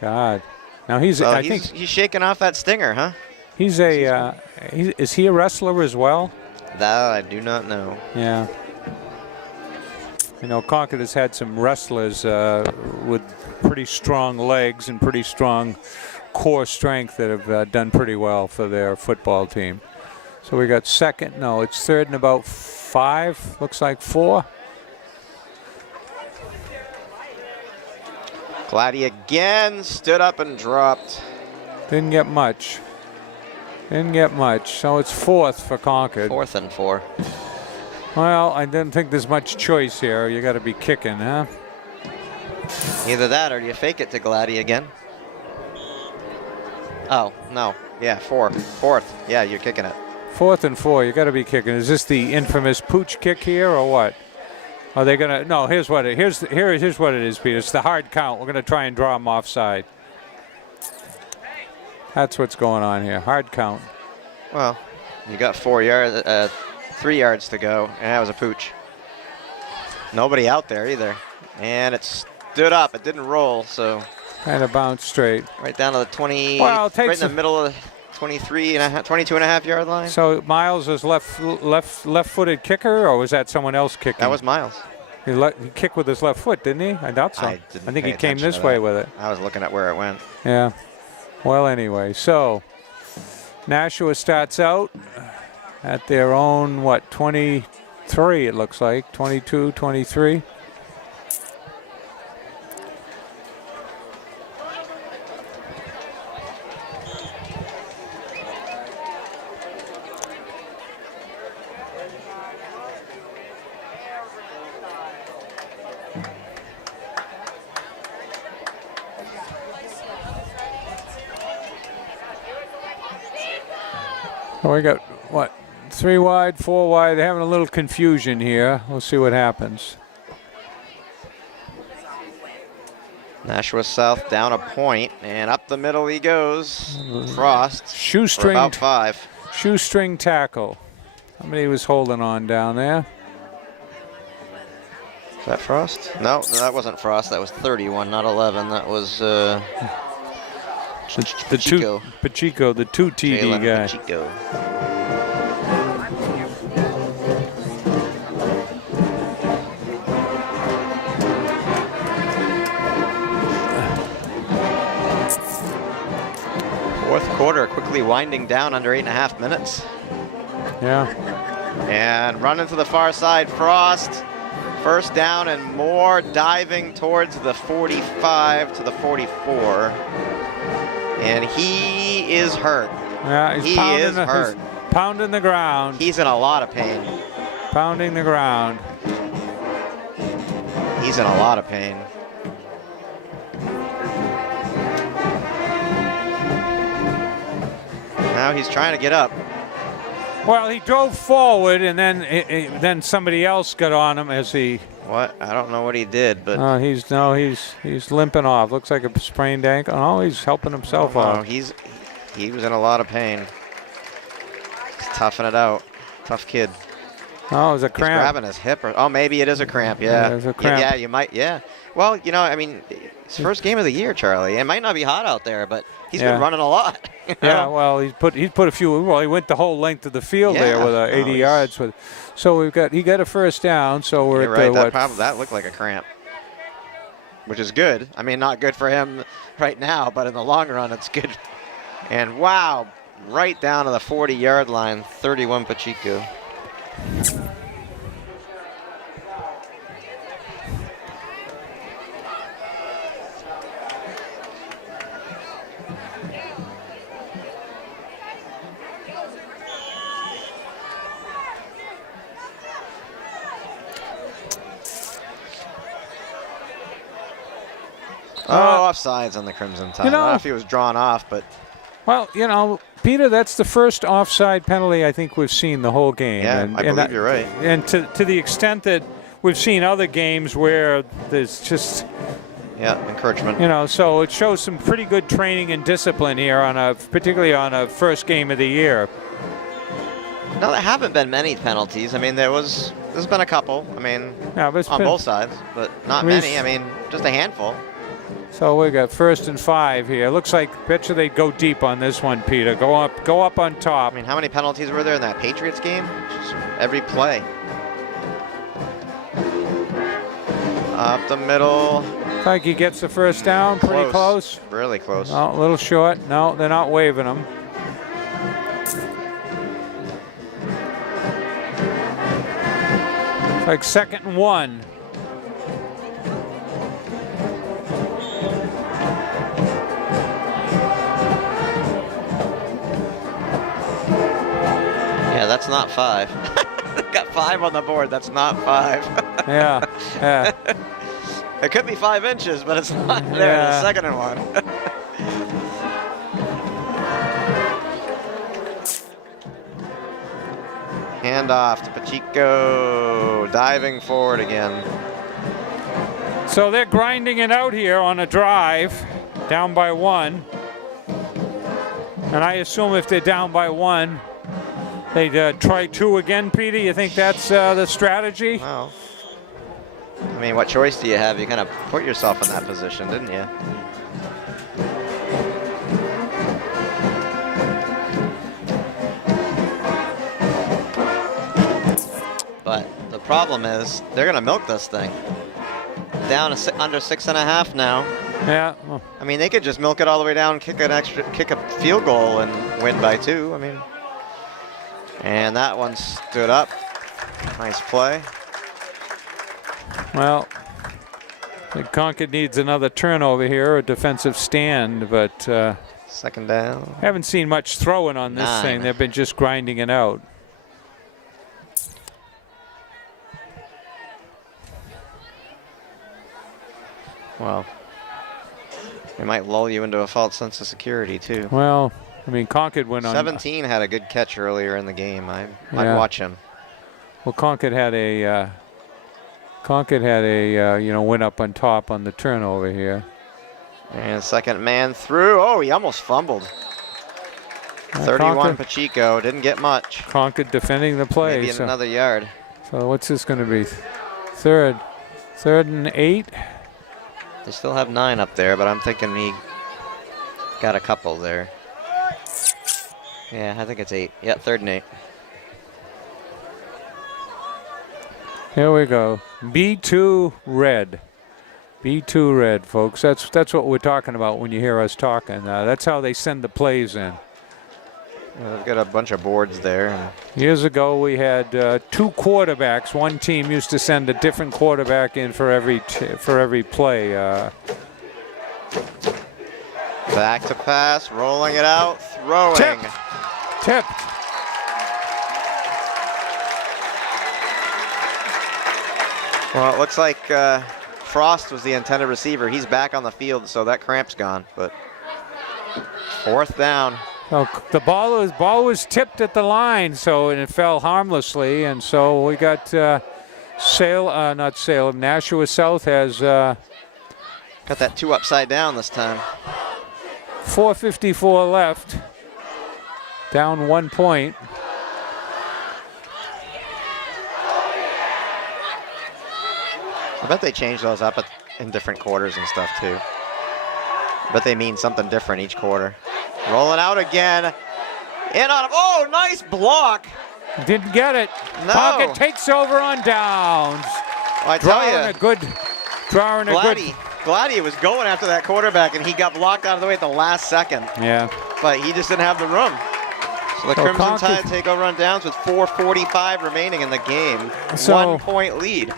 God. Now he's shaking off that stinger, huh? He's is he a wrestler as well? That I do not know. Yeah. You know, Concord has had some wrestlers with pretty strong legs and pretty strong core strength that have done pretty well for their football team. So we got it's third and about 5, looks like 4. Gladdy again stood up and dropped. Didn't get much. So it's 4th for Concord. 4th and 4. Well, I didn't think there's much choice here. You got to be kicking, huh? Either that or you fake it to Gladdy again. Oh, no. Yeah, 4th. Yeah, you're kicking it. 4th and 4. You got to be kicking. Is this the infamous pooch kick here or what? Are they gonna? No. Here's what it is, Peter. It's the hard count. We're gonna try and draw them offside. That's what's going on here. Hard count. Well, you got 3 yards to go, and that was a pooch. Nobody out there either, and it stood up. It didn't roll, so kind of bounced straight. Right down to the 20. Well, right in the middle of the 22.5 yard line. So Miles is left-footed kicker, or was that someone else kicking? That was Miles. He kicked with his left foot, didn't he? I doubt so. I think he came this way with it. I was looking at where it went. Yeah. Well, anyway, so Nashua starts out at their own, 23, it looks like. 22, 23. So we got, what, 3 wide, 4 wide. They're having a little confusion here. We'll see what happens. Nashua South down a point, and up the middle he goes. Frost for Shoestring, about 5. shoestring tackle. Somebody was holding on down there. Is that Frost? No, that wasn't Frost. That was 31, not 11. That was Pacheco. Pacheco, the 2 TD Jalen guy. Pacheco. Fourth quarter quickly winding down under 8.5 minutes. Yeah. And run into the far side, Frost. First down and more, diving towards the 45 to the 44. And he is hurt. Yeah, he's He pounding is hurt. He's pounding the ground. He's in a lot of pain. Pounding the ground. He's in a lot of pain. Now he's trying to get up. Well, he drove forward, and then somebody else got on him as he. What? I don't know what he did, but He's limping off. Looks like a sprained ankle. Oh, he's helping himself oh, out. he was in a lot of pain. He's toughing it out. Tough kid. Oh, it was a He's cramp. grabbing his hip. Oh, maybe it is a cramp. Yeah, Yeah. it's a cramp. Yeah, you might. Yeah. Well, you know, I mean, it's first game of the year, Charlie. It might not be hot out there, but he's Yeah. been running a lot. You know? Yeah, well, he put a few. Well, he went the whole length of the field there Yeah. with 80 Oh, he's- yards. So he got a first down. So we're You're at right. the, That looked like a cramp, which is good. I mean, not good for him right now, but in the long run, it's good. And wow, right down to the 40-yard line, 31 Pacheco. Oh, offsides on the Crimson Tide. You know- I don't know if he was drawn off, but Well, you know, Peter, that's the first offside penalty I think we've seen the whole game. yeah, I believe you're right. And to the extent that we've seen other games where there's just, Yeah, encouragement. you know, so it shows some pretty good training and discipline here particularly on a first game of the year. No, there haven't been many penalties. I mean, there's been a couple. I mean, Yeah, but it's on been- both sides, but not We've- many. I mean, just a handful. So we got 1st and 5 here. Looks like bet you they go deep on this one, Peter. Go up on top. I mean, how many penalties were there in that Patriots game? Just every play. Up the middle. Looks like he gets the first down. Pretty close. Really close. Oh, a little short. No, they're not waving him. It's like 2nd and 1. Yeah, that's not 5. Got 5 on the board. That's not 5. Yeah, yeah. It could be 5 inches, but it's not there. Yeah. The 2nd and 1. Hand off to Pacheco, diving forward again. So they're grinding it out here on a drive, down by 1. And I assume if they're down by 1, they'd try 2 again, Peter. You think that's the strategy? Well, I mean, what choice do you have? You kind of put yourself in that position, didn't you? But the problem is, they're going to milk this thing. Down to under 6.5 now. Yeah. Well, I mean, they could just milk it all the way down, kick a field goal, and win by 2. I mean, and that one stood up. Nice play. well, I think Concord needs another turnover here, a defensive stand, but 2nd down. haven't seen much throwing on this 9. thing. They've been just grinding it out. Well, it might lull you into a false sense of security too. Well, I mean, Concord went on. 17 had a good catch earlier in the game. I'd Yeah. watch him. Well, Concord had a went up on top on the turnover here. And second man through. Oh, he almost fumbled. 31 Concord, Pacheco, didn't get much. Concord defending the play. Maybe another yard. So what's this going to be? Third and 8. They still have 9 up there, but I'm thinking he got a couple there. Yeah, I think it's 8. Yeah, 3rd and 8. Here we go. B2 red. B2 red, folks. That's what we're talking about when you hear us talking. That's how they send the plays in. Yeah, they've got a bunch of boards there. Years ago, we had 2 quarterbacks. One team used to send a different quarterback in for every play. Back to pass, rolling it out, throwing. Tipped. Well, it looks like Frost was the intended receiver. He's back on the field, so that cramp's gone. But 4th down. So the ball was tipped at the line, so and it fell harmlessly, and so we got Nashua South has got that 2 upside down this time. 4:54 left, down 1 point. I bet they change those up in different quarters and stuff too. But they mean something different each quarter. Rolling out again. In on him. Oh, nice block. Didn't get it. No. Pocket takes over on downs. Well, I tell you, Gladdy was going after that quarterback, and he got blocked out of the way at the last second. Yeah. But he just didn't have the room. So the Crimson Tide take over on downs with 4:45 remaining in the game. 1 point lead.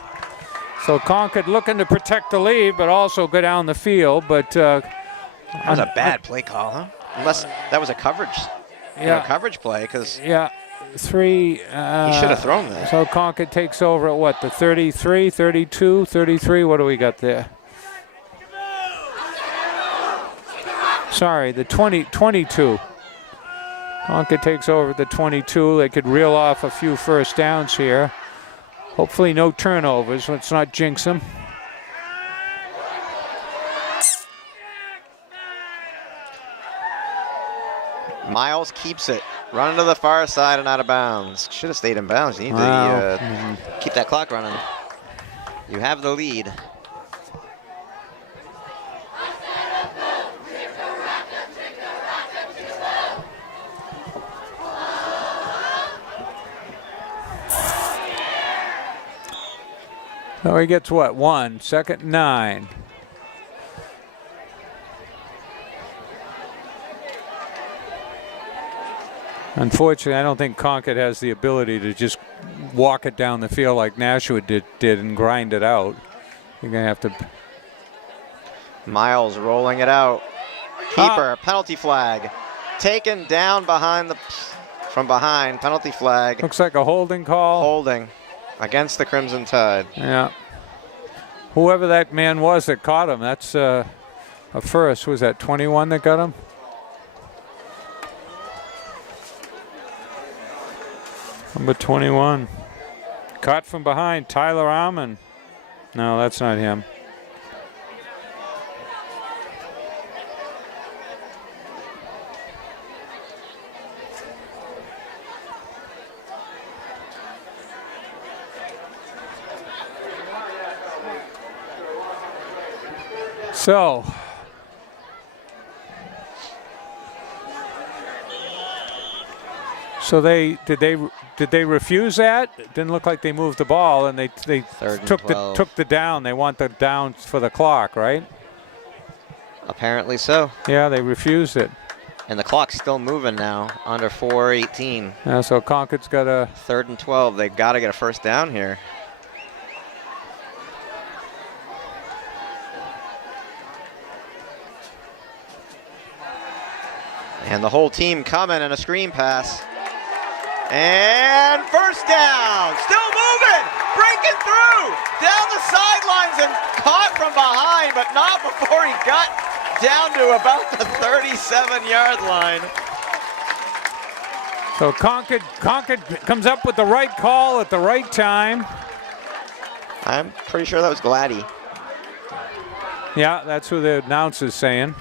So Concord looking to protect the lead, but also go down the field. But that was a bad play call, huh? Unless that was a coverage, coverage play, because 3. he should have thrown that. So Concord takes over at what? The 33, 32, 33. What do we got there? Sorry, the 22. Concord takes over the 22. They could reel off a few first downs here. Hopefully no turnovers. Let's not jinx them. Miles keeps it. Running to the far side and out of bounds. Should have stayed in bounds. You need to keep that clock running. You have the lead. So he gets what? 1, 2nd and 9. Unfortunately, I don't think Concord has the ability to just walk it down the field like Nashua did and grind it out. You're going to have to. Miles rolling it out. Keeper, penalty flag. Taken down from behind, penalty flag. Looks like a holding call. Holding against the Crimson Tide. Yeah. Whoever that man was that caught him, that's a first. Was that 21 that got him? Number 21. Caught from behind, Tyler Almond. No, that's not him. So they did they refuse that? It didn't look like they moved the ball, and they took the down. They want the down for the clock, right? Apparently so. Yeah, they refused it. And the clock's still moving now, under 4:18. Yeah, so Concord's got a 3rd and 12. They've got to get a first down here. And the whole team coming, and a screen pass. And first down, still moving, breaking through, down the sidelines and caught from behind, but not before he got down to about the 37-yard line. So Concord comes up with the right call at the right time. I'm pretty sure that was Gladdy. Yeah, that's who the announcer's saying.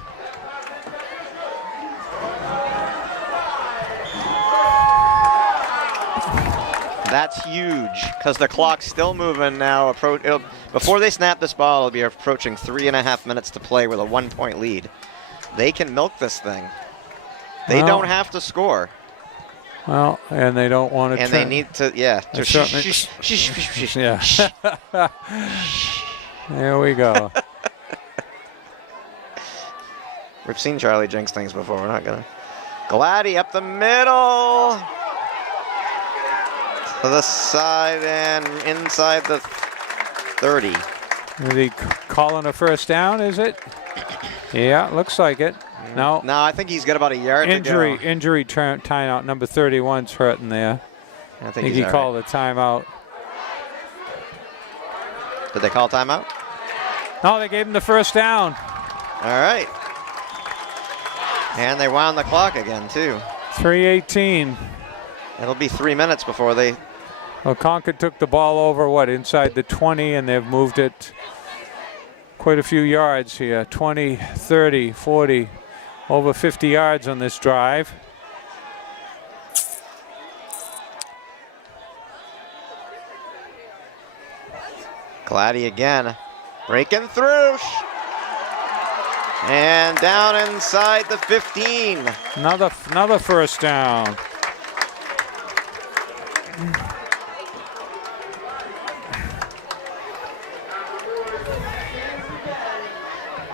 That's huge because the clock's still moving now. Before they snap this ball, it'll be approaching 3.5 minutes to play with a 1-point lead. They can milk this thing. They don't have to score. Well, and they don't want to. And they need to, yeah. Yeah. There we go. We've seen Charlie jinx things before. We're not gonna. Gladdy up the middle. To the side and inside the 30. Is he calling a first down, is it? Yeah, looks like it. No. No, I think he's got about a yard to go. Injury timeout. Number 31's hurting there. I think he called a timeout. Did they call timeout? No, they gave him the first down. All right. And they wound the clock again, too. 3:18. It'll be 3 minutes before they... Well, Concord took the ball over, inside the 20, and they've moved it quite a few yards here. 20, 30, 40, over 50 yards on this drive. Gladdy again, breaking through. And down inside the 15. Another first down.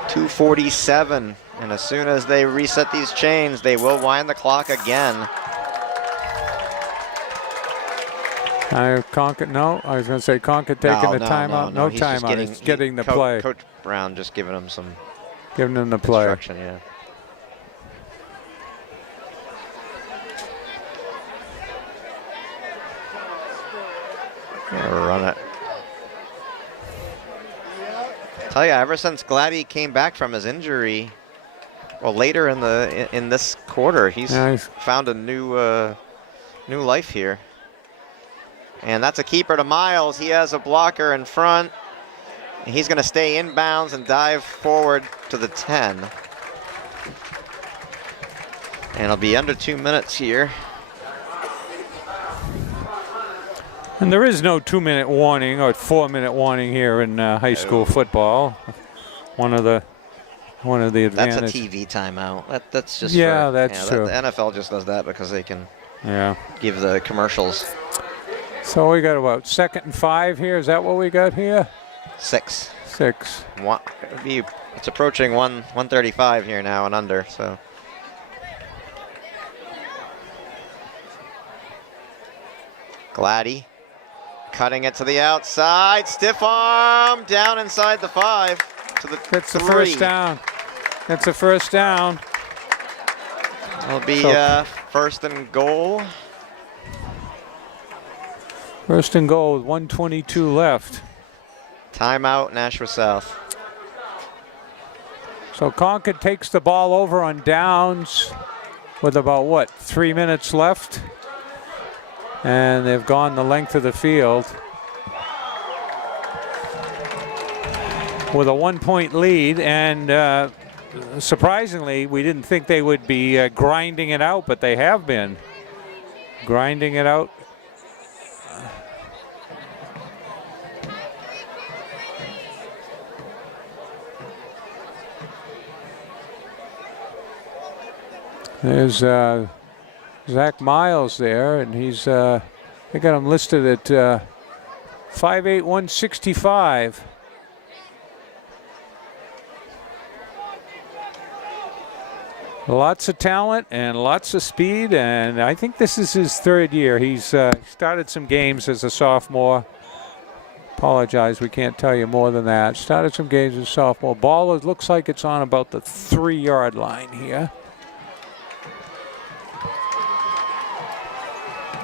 .247, and as soon as they reset these chains, they will wind the clock again. Concord, no, I was going to say Concord taking the timeout. No timeout. He's getting the play. Coach Brown just giving him some. Giving him the play. Instruction, yeah. Run it. Tell you, ever since Gladdy came back from his injury, well, later in this quarter, he's found a new life here. And that's a keeper to Miles. He has a blocker in front. He's going to stay inbounds and dive forward to the 10. And it'll be under 2 minutes here. And there is no 2-minute warning or 4-minute warning here in high school football. One of the advantages. That's a TV timeout. That's just that's true. The NFL just does that because they can give the commercials. So we got about 2nd and 5 here. Is that what we got here? 6. It's approaching 135 here now and under. So. Gladdy cutting it to the outside, stiff arm down inside the 5 to the That's the first down. That's the first down. It'll be first and goal. First and goal with 1:22 left. Timeout, Nashua South. So Concord takes the ball over on downs with about 3 minutes left. And they've gone the length of the field with a 1-point lead. And surprisingly, we didn't think they would be grinding it out, but they have been grinding it out. There's Zach Miles there, and he's they got him listed at 5'8", 165. Lots of talent and lots of speed, and I think this is his 3rd year. He's started some games as a sophomore. Apologize, we can't tell you more than that. Started some games as a sophomore. Ball looks like it's on about the 3-yard line here.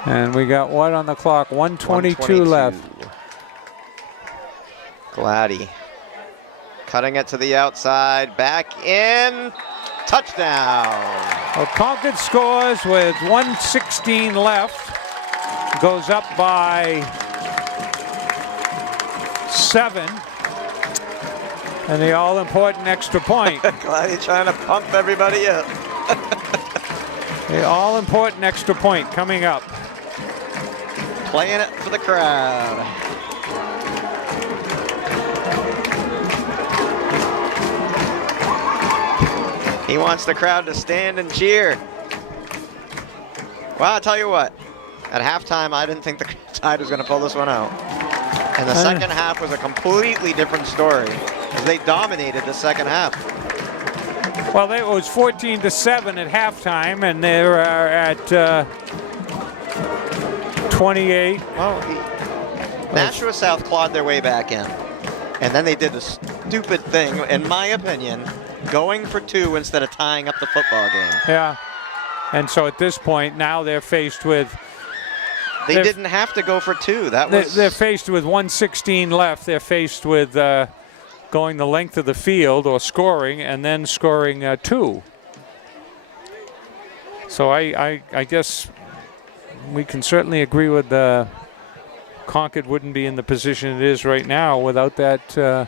And we got what on the clock? 1:22 left. Gladdy cutting it to the outside, back in, touchdown. Well, Concord scores with 1:16 left. Goes up by 7. And the all-important extra point. Glad you're trying to pump everybody up. The all-important extra point coming up. Playing it for the crowd. He wants the crowd to stand and cheer. Well, I'll tell you what. At halftime, I didn't think the Tide was going to pull this one out. And the second half was a completely different story. They dominated the second half. Well, it was 14-7 at halftime, and they're at 28. Well, Nashua South clawed their way back in. And then they did the stupid thing, in my opinion, going for 2 instead of tying up the football game. Yeah. And so at this point, now they're faced with... They didn't have to go for 2. They're faced with 1:16 left. They're faced with going the length of the field or scoring, and then scoring 2. So I guess we can certainly agree with Concord wouldn't be in the position it is right now without that.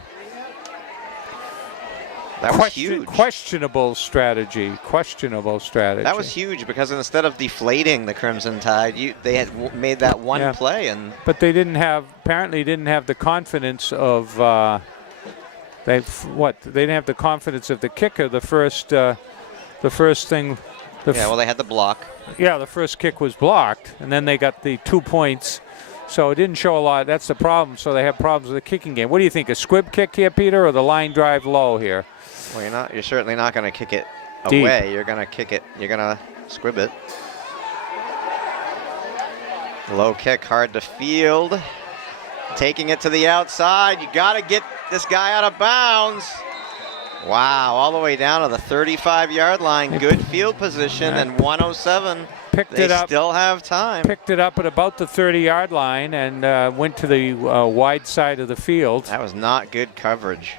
That was huge. Questionable strategy. That was huge because instead of deflating the Crimson Tide, they had made that one play, and but they apparently didn't have the confidence of they didn't have the confidence of the kicker. The first thing. Well, they had the block. Yeah, the first kick was blocked, and then they got the 2 points. So it didn't show a lot. That's the problem. So they have problems with the kicking game. What do you think? A squib kick here, Peter, or the line drive low here? Well, you're certainly not going to kick it deep away. You're going to kick it. You're going to squib it. Low kick, hard to field. Taking it to the outside. You got to get this guy out of bounds. Wow, all the way down to the 35-yard line. Good field position, and 107. They still have time. Picked it up at about the 30-yard line and went to the wide side of the field. That was not good coverage.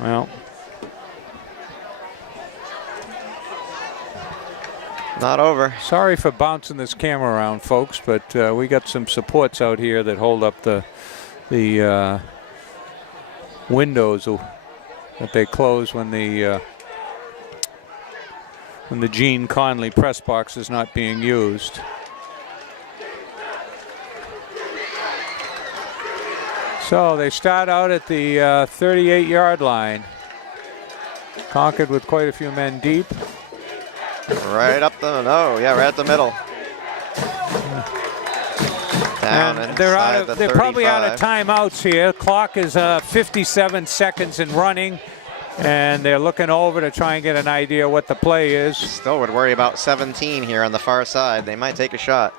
Well, not over. Sorry for bouncing this camera around, folks, but we got some supports out here that hold up the windows that they close when the Gene Conley press box is not being used. So they start out at the 38-yard line. Concord with quite a few men deep. Right up right at the middle. Down and they're probably out of timeouts here. Clock is 57 seconds and running. And they're looking over to try and get an idea what the play is. Still would worry about 17 here on the far side. They might take a shot.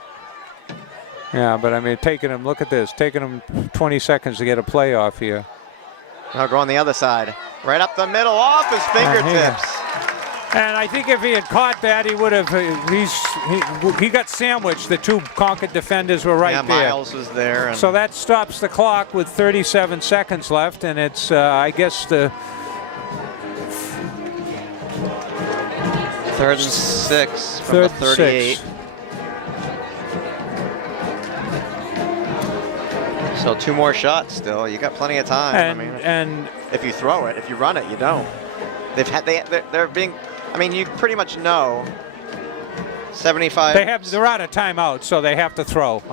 Yeah, but I mean, look at this, taking them 20 seconds to get a play off here. Now go on the other side. Right up the middle, off his fingertips. And I think if he had caught that, he would have, he got sandwiched. The 2 Concord defenders were right there. Miles was there. So that stops the clock with 37 seconds left, and it's, I guess, the 3rd and 6 from the 38. 6. So 2 more shots still. You got plenty of time. And if you throw it, if you run it, you don't. They're being. I mean, you pretty much know. 75. They're out of timeout, so they have to throw.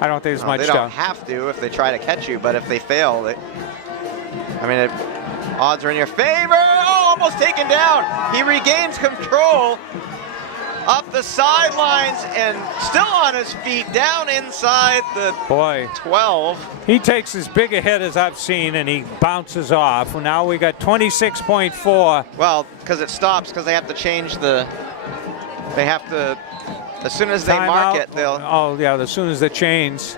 I don't think there's much. They don't have to if they try to catch you, but if they fail, odds are in your favor. Oh, almost taken down. He regains control up the sidelines and still on his feet down inside the 12. He takes as big a hit as I've seen, and he bounces off. Now we got 26.4. Well, because it stops because they have to change the. They have to. As soon as they mark it, they'll. Oh yeah, as soon as they change.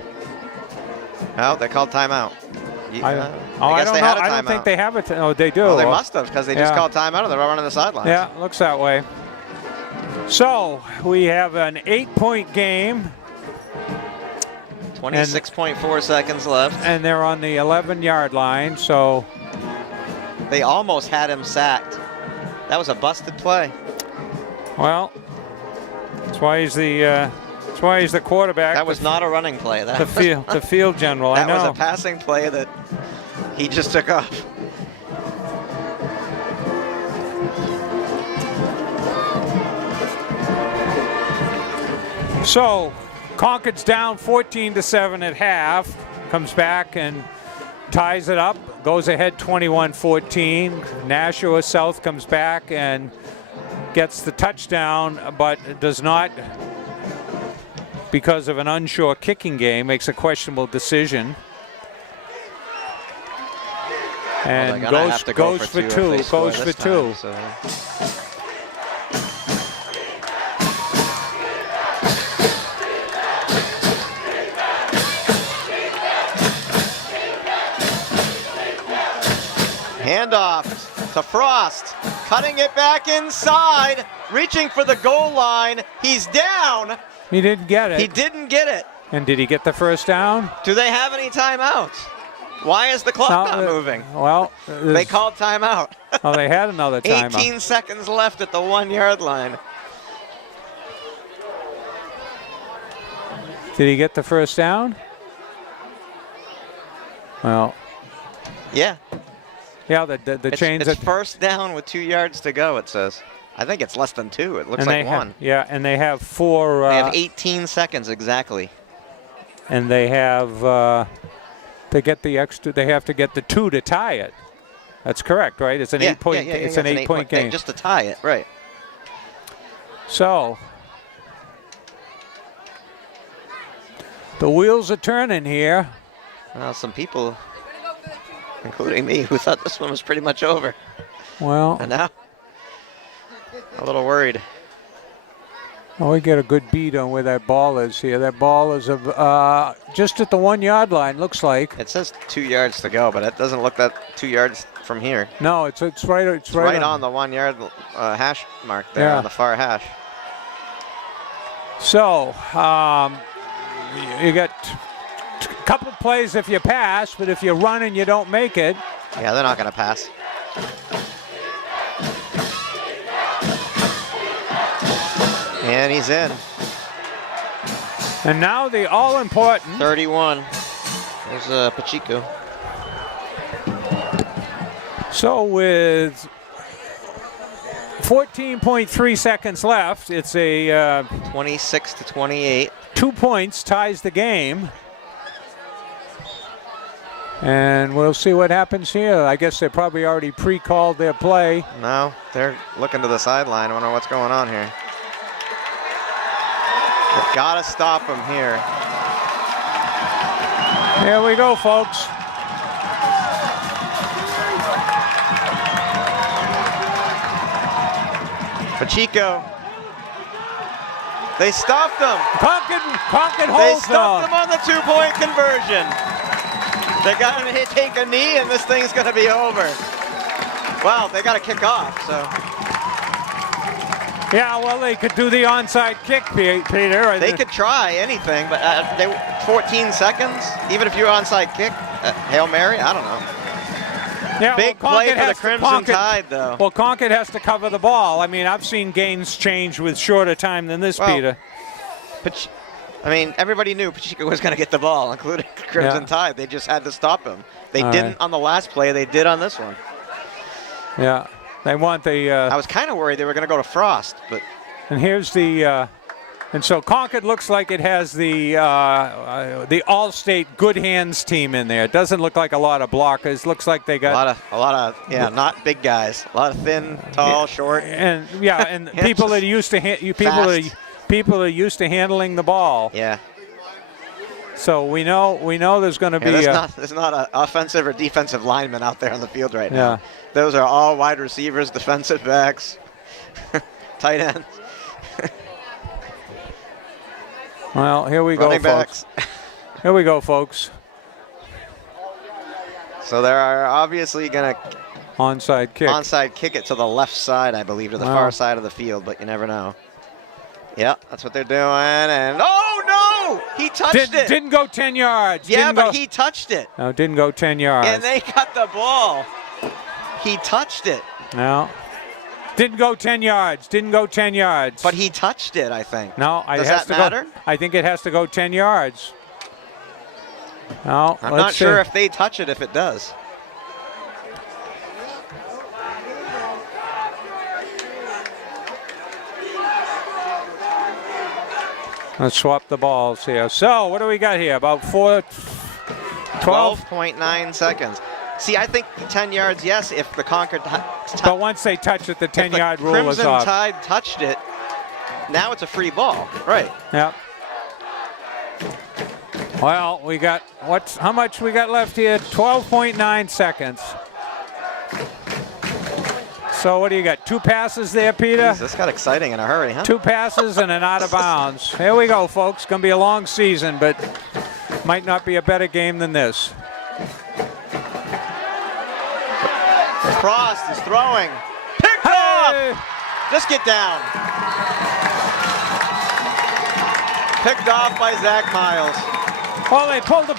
No, they called timeout. I guess they had a timeout. I don't think they have it. Oh, they do. Well, they must have because they just called timeout and they're running the sidelines. Yeah, looks that way. So we have an 8-point game. 26.4 seconds left. And they're on the 11-yard line, so. They almost had him sacked. That was a busted play. Well, that's why he's the quarterback. That was not a running play. That the field general. that I know. was a passing play that he just took off. So, Concord's down 14-7 at half. Comes back and ties it up. Goes ahead 21-14. Nashua South comes back and gets the touchdown, but does not, because of an unsure kicking game, makes a questionable decision. And goes for two. Goes for two. Handoff to Frost, cutting it back inside, reaching for the goal line. He's down. He didn't get it. He didn't get it. And did he get the first down? Do they have any timeouts? Why is the clock not moving? Well, they called timeout. Oh, they had another timeout. 18 seconds left at the 1 yard line. Did he get the first down? Well. Yeah. Yeah, the chains. It's first down with 2 yards to go, it says. I think it's less than 2. It looks like 1. Yeah, and they have 4. They have 18 seconds exactly. And they have they get the extra. They have to get the 2 to tie it. That's correct, right? It's an 8-point. It's an 8-point game. Just to tie it, right? So the wheels are turning here. Well, some people, including me, who thought this one was pretty much over. Well, and now a little worried. Oh, we get a good beat on where that ball is here. That ball is just at the 1 yard line, looks like. It says 2 yards to go, but it doesn't look that 2 yards from here. No, it's right. It's right on the 1 yard hash mark there on the far hash. So you got a couple of plays if you pass, but if you run and you don't make it. Yeah, they're not going to pass. And he's in. And now the all-important 31. There's Pacheco. So with 14.3 seconds left, it's a 26-28. 2 points ties the game. And we'll see what happens here. I guess they probably already pre-called their play. No, they're looking to the sideline. I wonder what's going on here. They've got to stop him here. Here we go, folks. Pacheco. They stopped him. Concord holds They stopped him on the 2-point conversion. They got him to take a knee, and this thing's going to be over. Well, they got to kick off, so. Yeah, well, they could do the onside kick, Peter. They could try anything, but 14 seconds, even if you're onside kick, Hail Mary, I don't know. Yeah, Big play for the Crimson Tide, though. Well, Concord has to cover the ball. I mean, I've seen games change with shorter time than this, Peter. I mean, everybody knew Pacheco was going to get the ball, including Crimson Tide. They just had to stop him. They didn't on the last play. They did on this one. Yeah. They want the. I was kind of worried they were going to go to Frost, but. And here's the. And so Concord looks like it has the All-State Good Hands team in there. It doesn't look like a lot of blockers. Looks like they got a lot of not big guys. A lot of thin, tall, short. And and people that are used to people are used to handling the ball. Yeah. So we know there's going to be. There's not an offensive or defensive lineman out there on the field right now. Those are all wide receivers, defensive backs, tight ends. Well, here we go, folks. Here we go, folks. So they are obviously going to onside kick it to the left side, I believe, to the far side of the field, but you never know. Yeah, that's what they're doing. And oh no, he touched it. Didn't go 10 yards. Yeah, but he touched it. No, didn't go 10 yards. And they got the ball. He touched it. No. Didn't go 10 yards. Didn't go 10 yards. But he touched it, I think. No, it Does has that to matter? go. I think it has to go 10 yards. No, I'm not sure if they touch it if it does. Let's swap the balls here. So, what do we got here? About 12.9 seconds. See, I think 10 yards, yes, if the Concord... But once they touch it, the 10-yard rule is Crimson off. Tide touched it, now it's a free ball. Right. Yep. Well, we got, how much we got left here? 12.9 seconds. So what do you got? 2 passes there, Peter? Jeez, this got exciting in a hurry, huh? 2 passes and an out of bounds. Here we go, folks. Going to be a long season, but might not be a better game than this. Frost is throwing. Picked off! Just get down. Picked off by Zach Miles. Well, they pulled a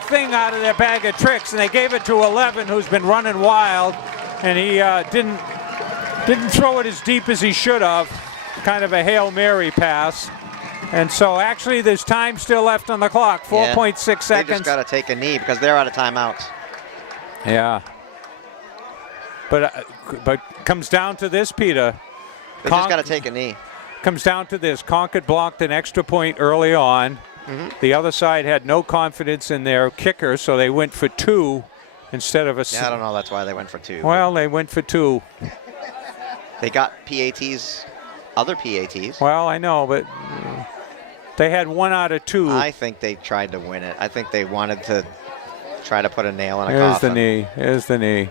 thing out of their bag of tricks, and they gave it to 11, who's been running wild, and he didn't throw it as deep as he should have. Kind of a Hail Mary pass. And so actually there's time still left on the clock, 4.6 seconds. They just got to take a knee because they're out of timeouts. Yeah. But comes down to this, Peter. They just got to take a knee. Comes down to this. Concord blocked an extra point early on. Mm-hmm. The other side had no confidence in their kicker, so they went for 2 instead of a... Yeah, I don't know. That's why they went for 2. Well, they went for 2. They got PATs, other PATs. Well, I know, but they had 1 out of 2. I think they tried to win it. I think they wanted to try to put a nail in a coffin. coffin. Here's the knee.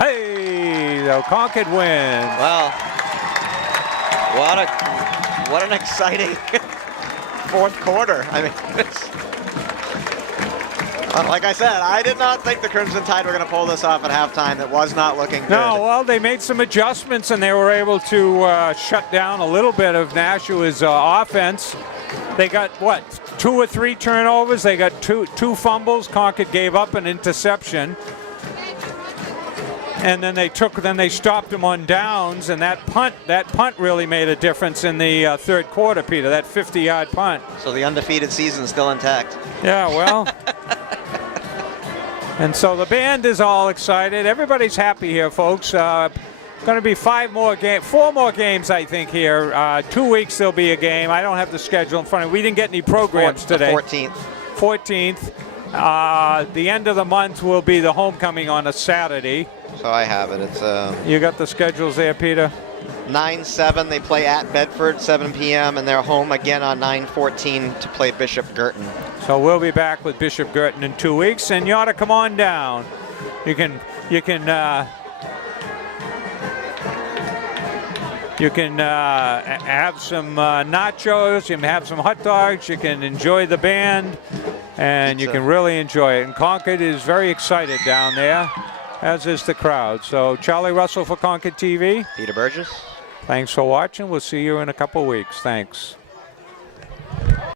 Hey, the Concord wins. Well, what an exciting fourth quarter. I mean, like I said, I did not think the Crimson Tide were going to pull this off at halftime. It was not looking good. No, well, they made some adjustments, and they were able to shut down a little bit of Nashua's offense. They got, 2 or 3 turnovers. They got two fumbles. Concord gave up an interception. And then they stopped them on downs, and that punt really made a difference in the third quarter, Peter, that 50-yard punt. So the undefeated season's still intact. Yeah, well. And so the band is all excited. Everybody's happy here, folks. Going to be 4 more games, I think, here. 2 weeks there'll be a game. I don't have the schedule in front of me. We didn't get any programs today. The 14th. 14th. The end of the month will be the homecoming on a Saturday. So I have it. It's You got the schedules there, Peter? 9-7, they play at Bedford, 7 p.m., and they're home again on 9-14 to play Bishop Girton. So we'll be back with Bishop Girton in 2 weeks, and you ought to come on down. You can have some nachos, you can have some hot dogs, you can enjoy the band, and you can really enjoy it. And Concord is very excited down there, as is the crowd. So Charlie Russell for ConcordTV. Peter Burgess. Thanks for watching. We'll see you in a couple weeks. Thanks.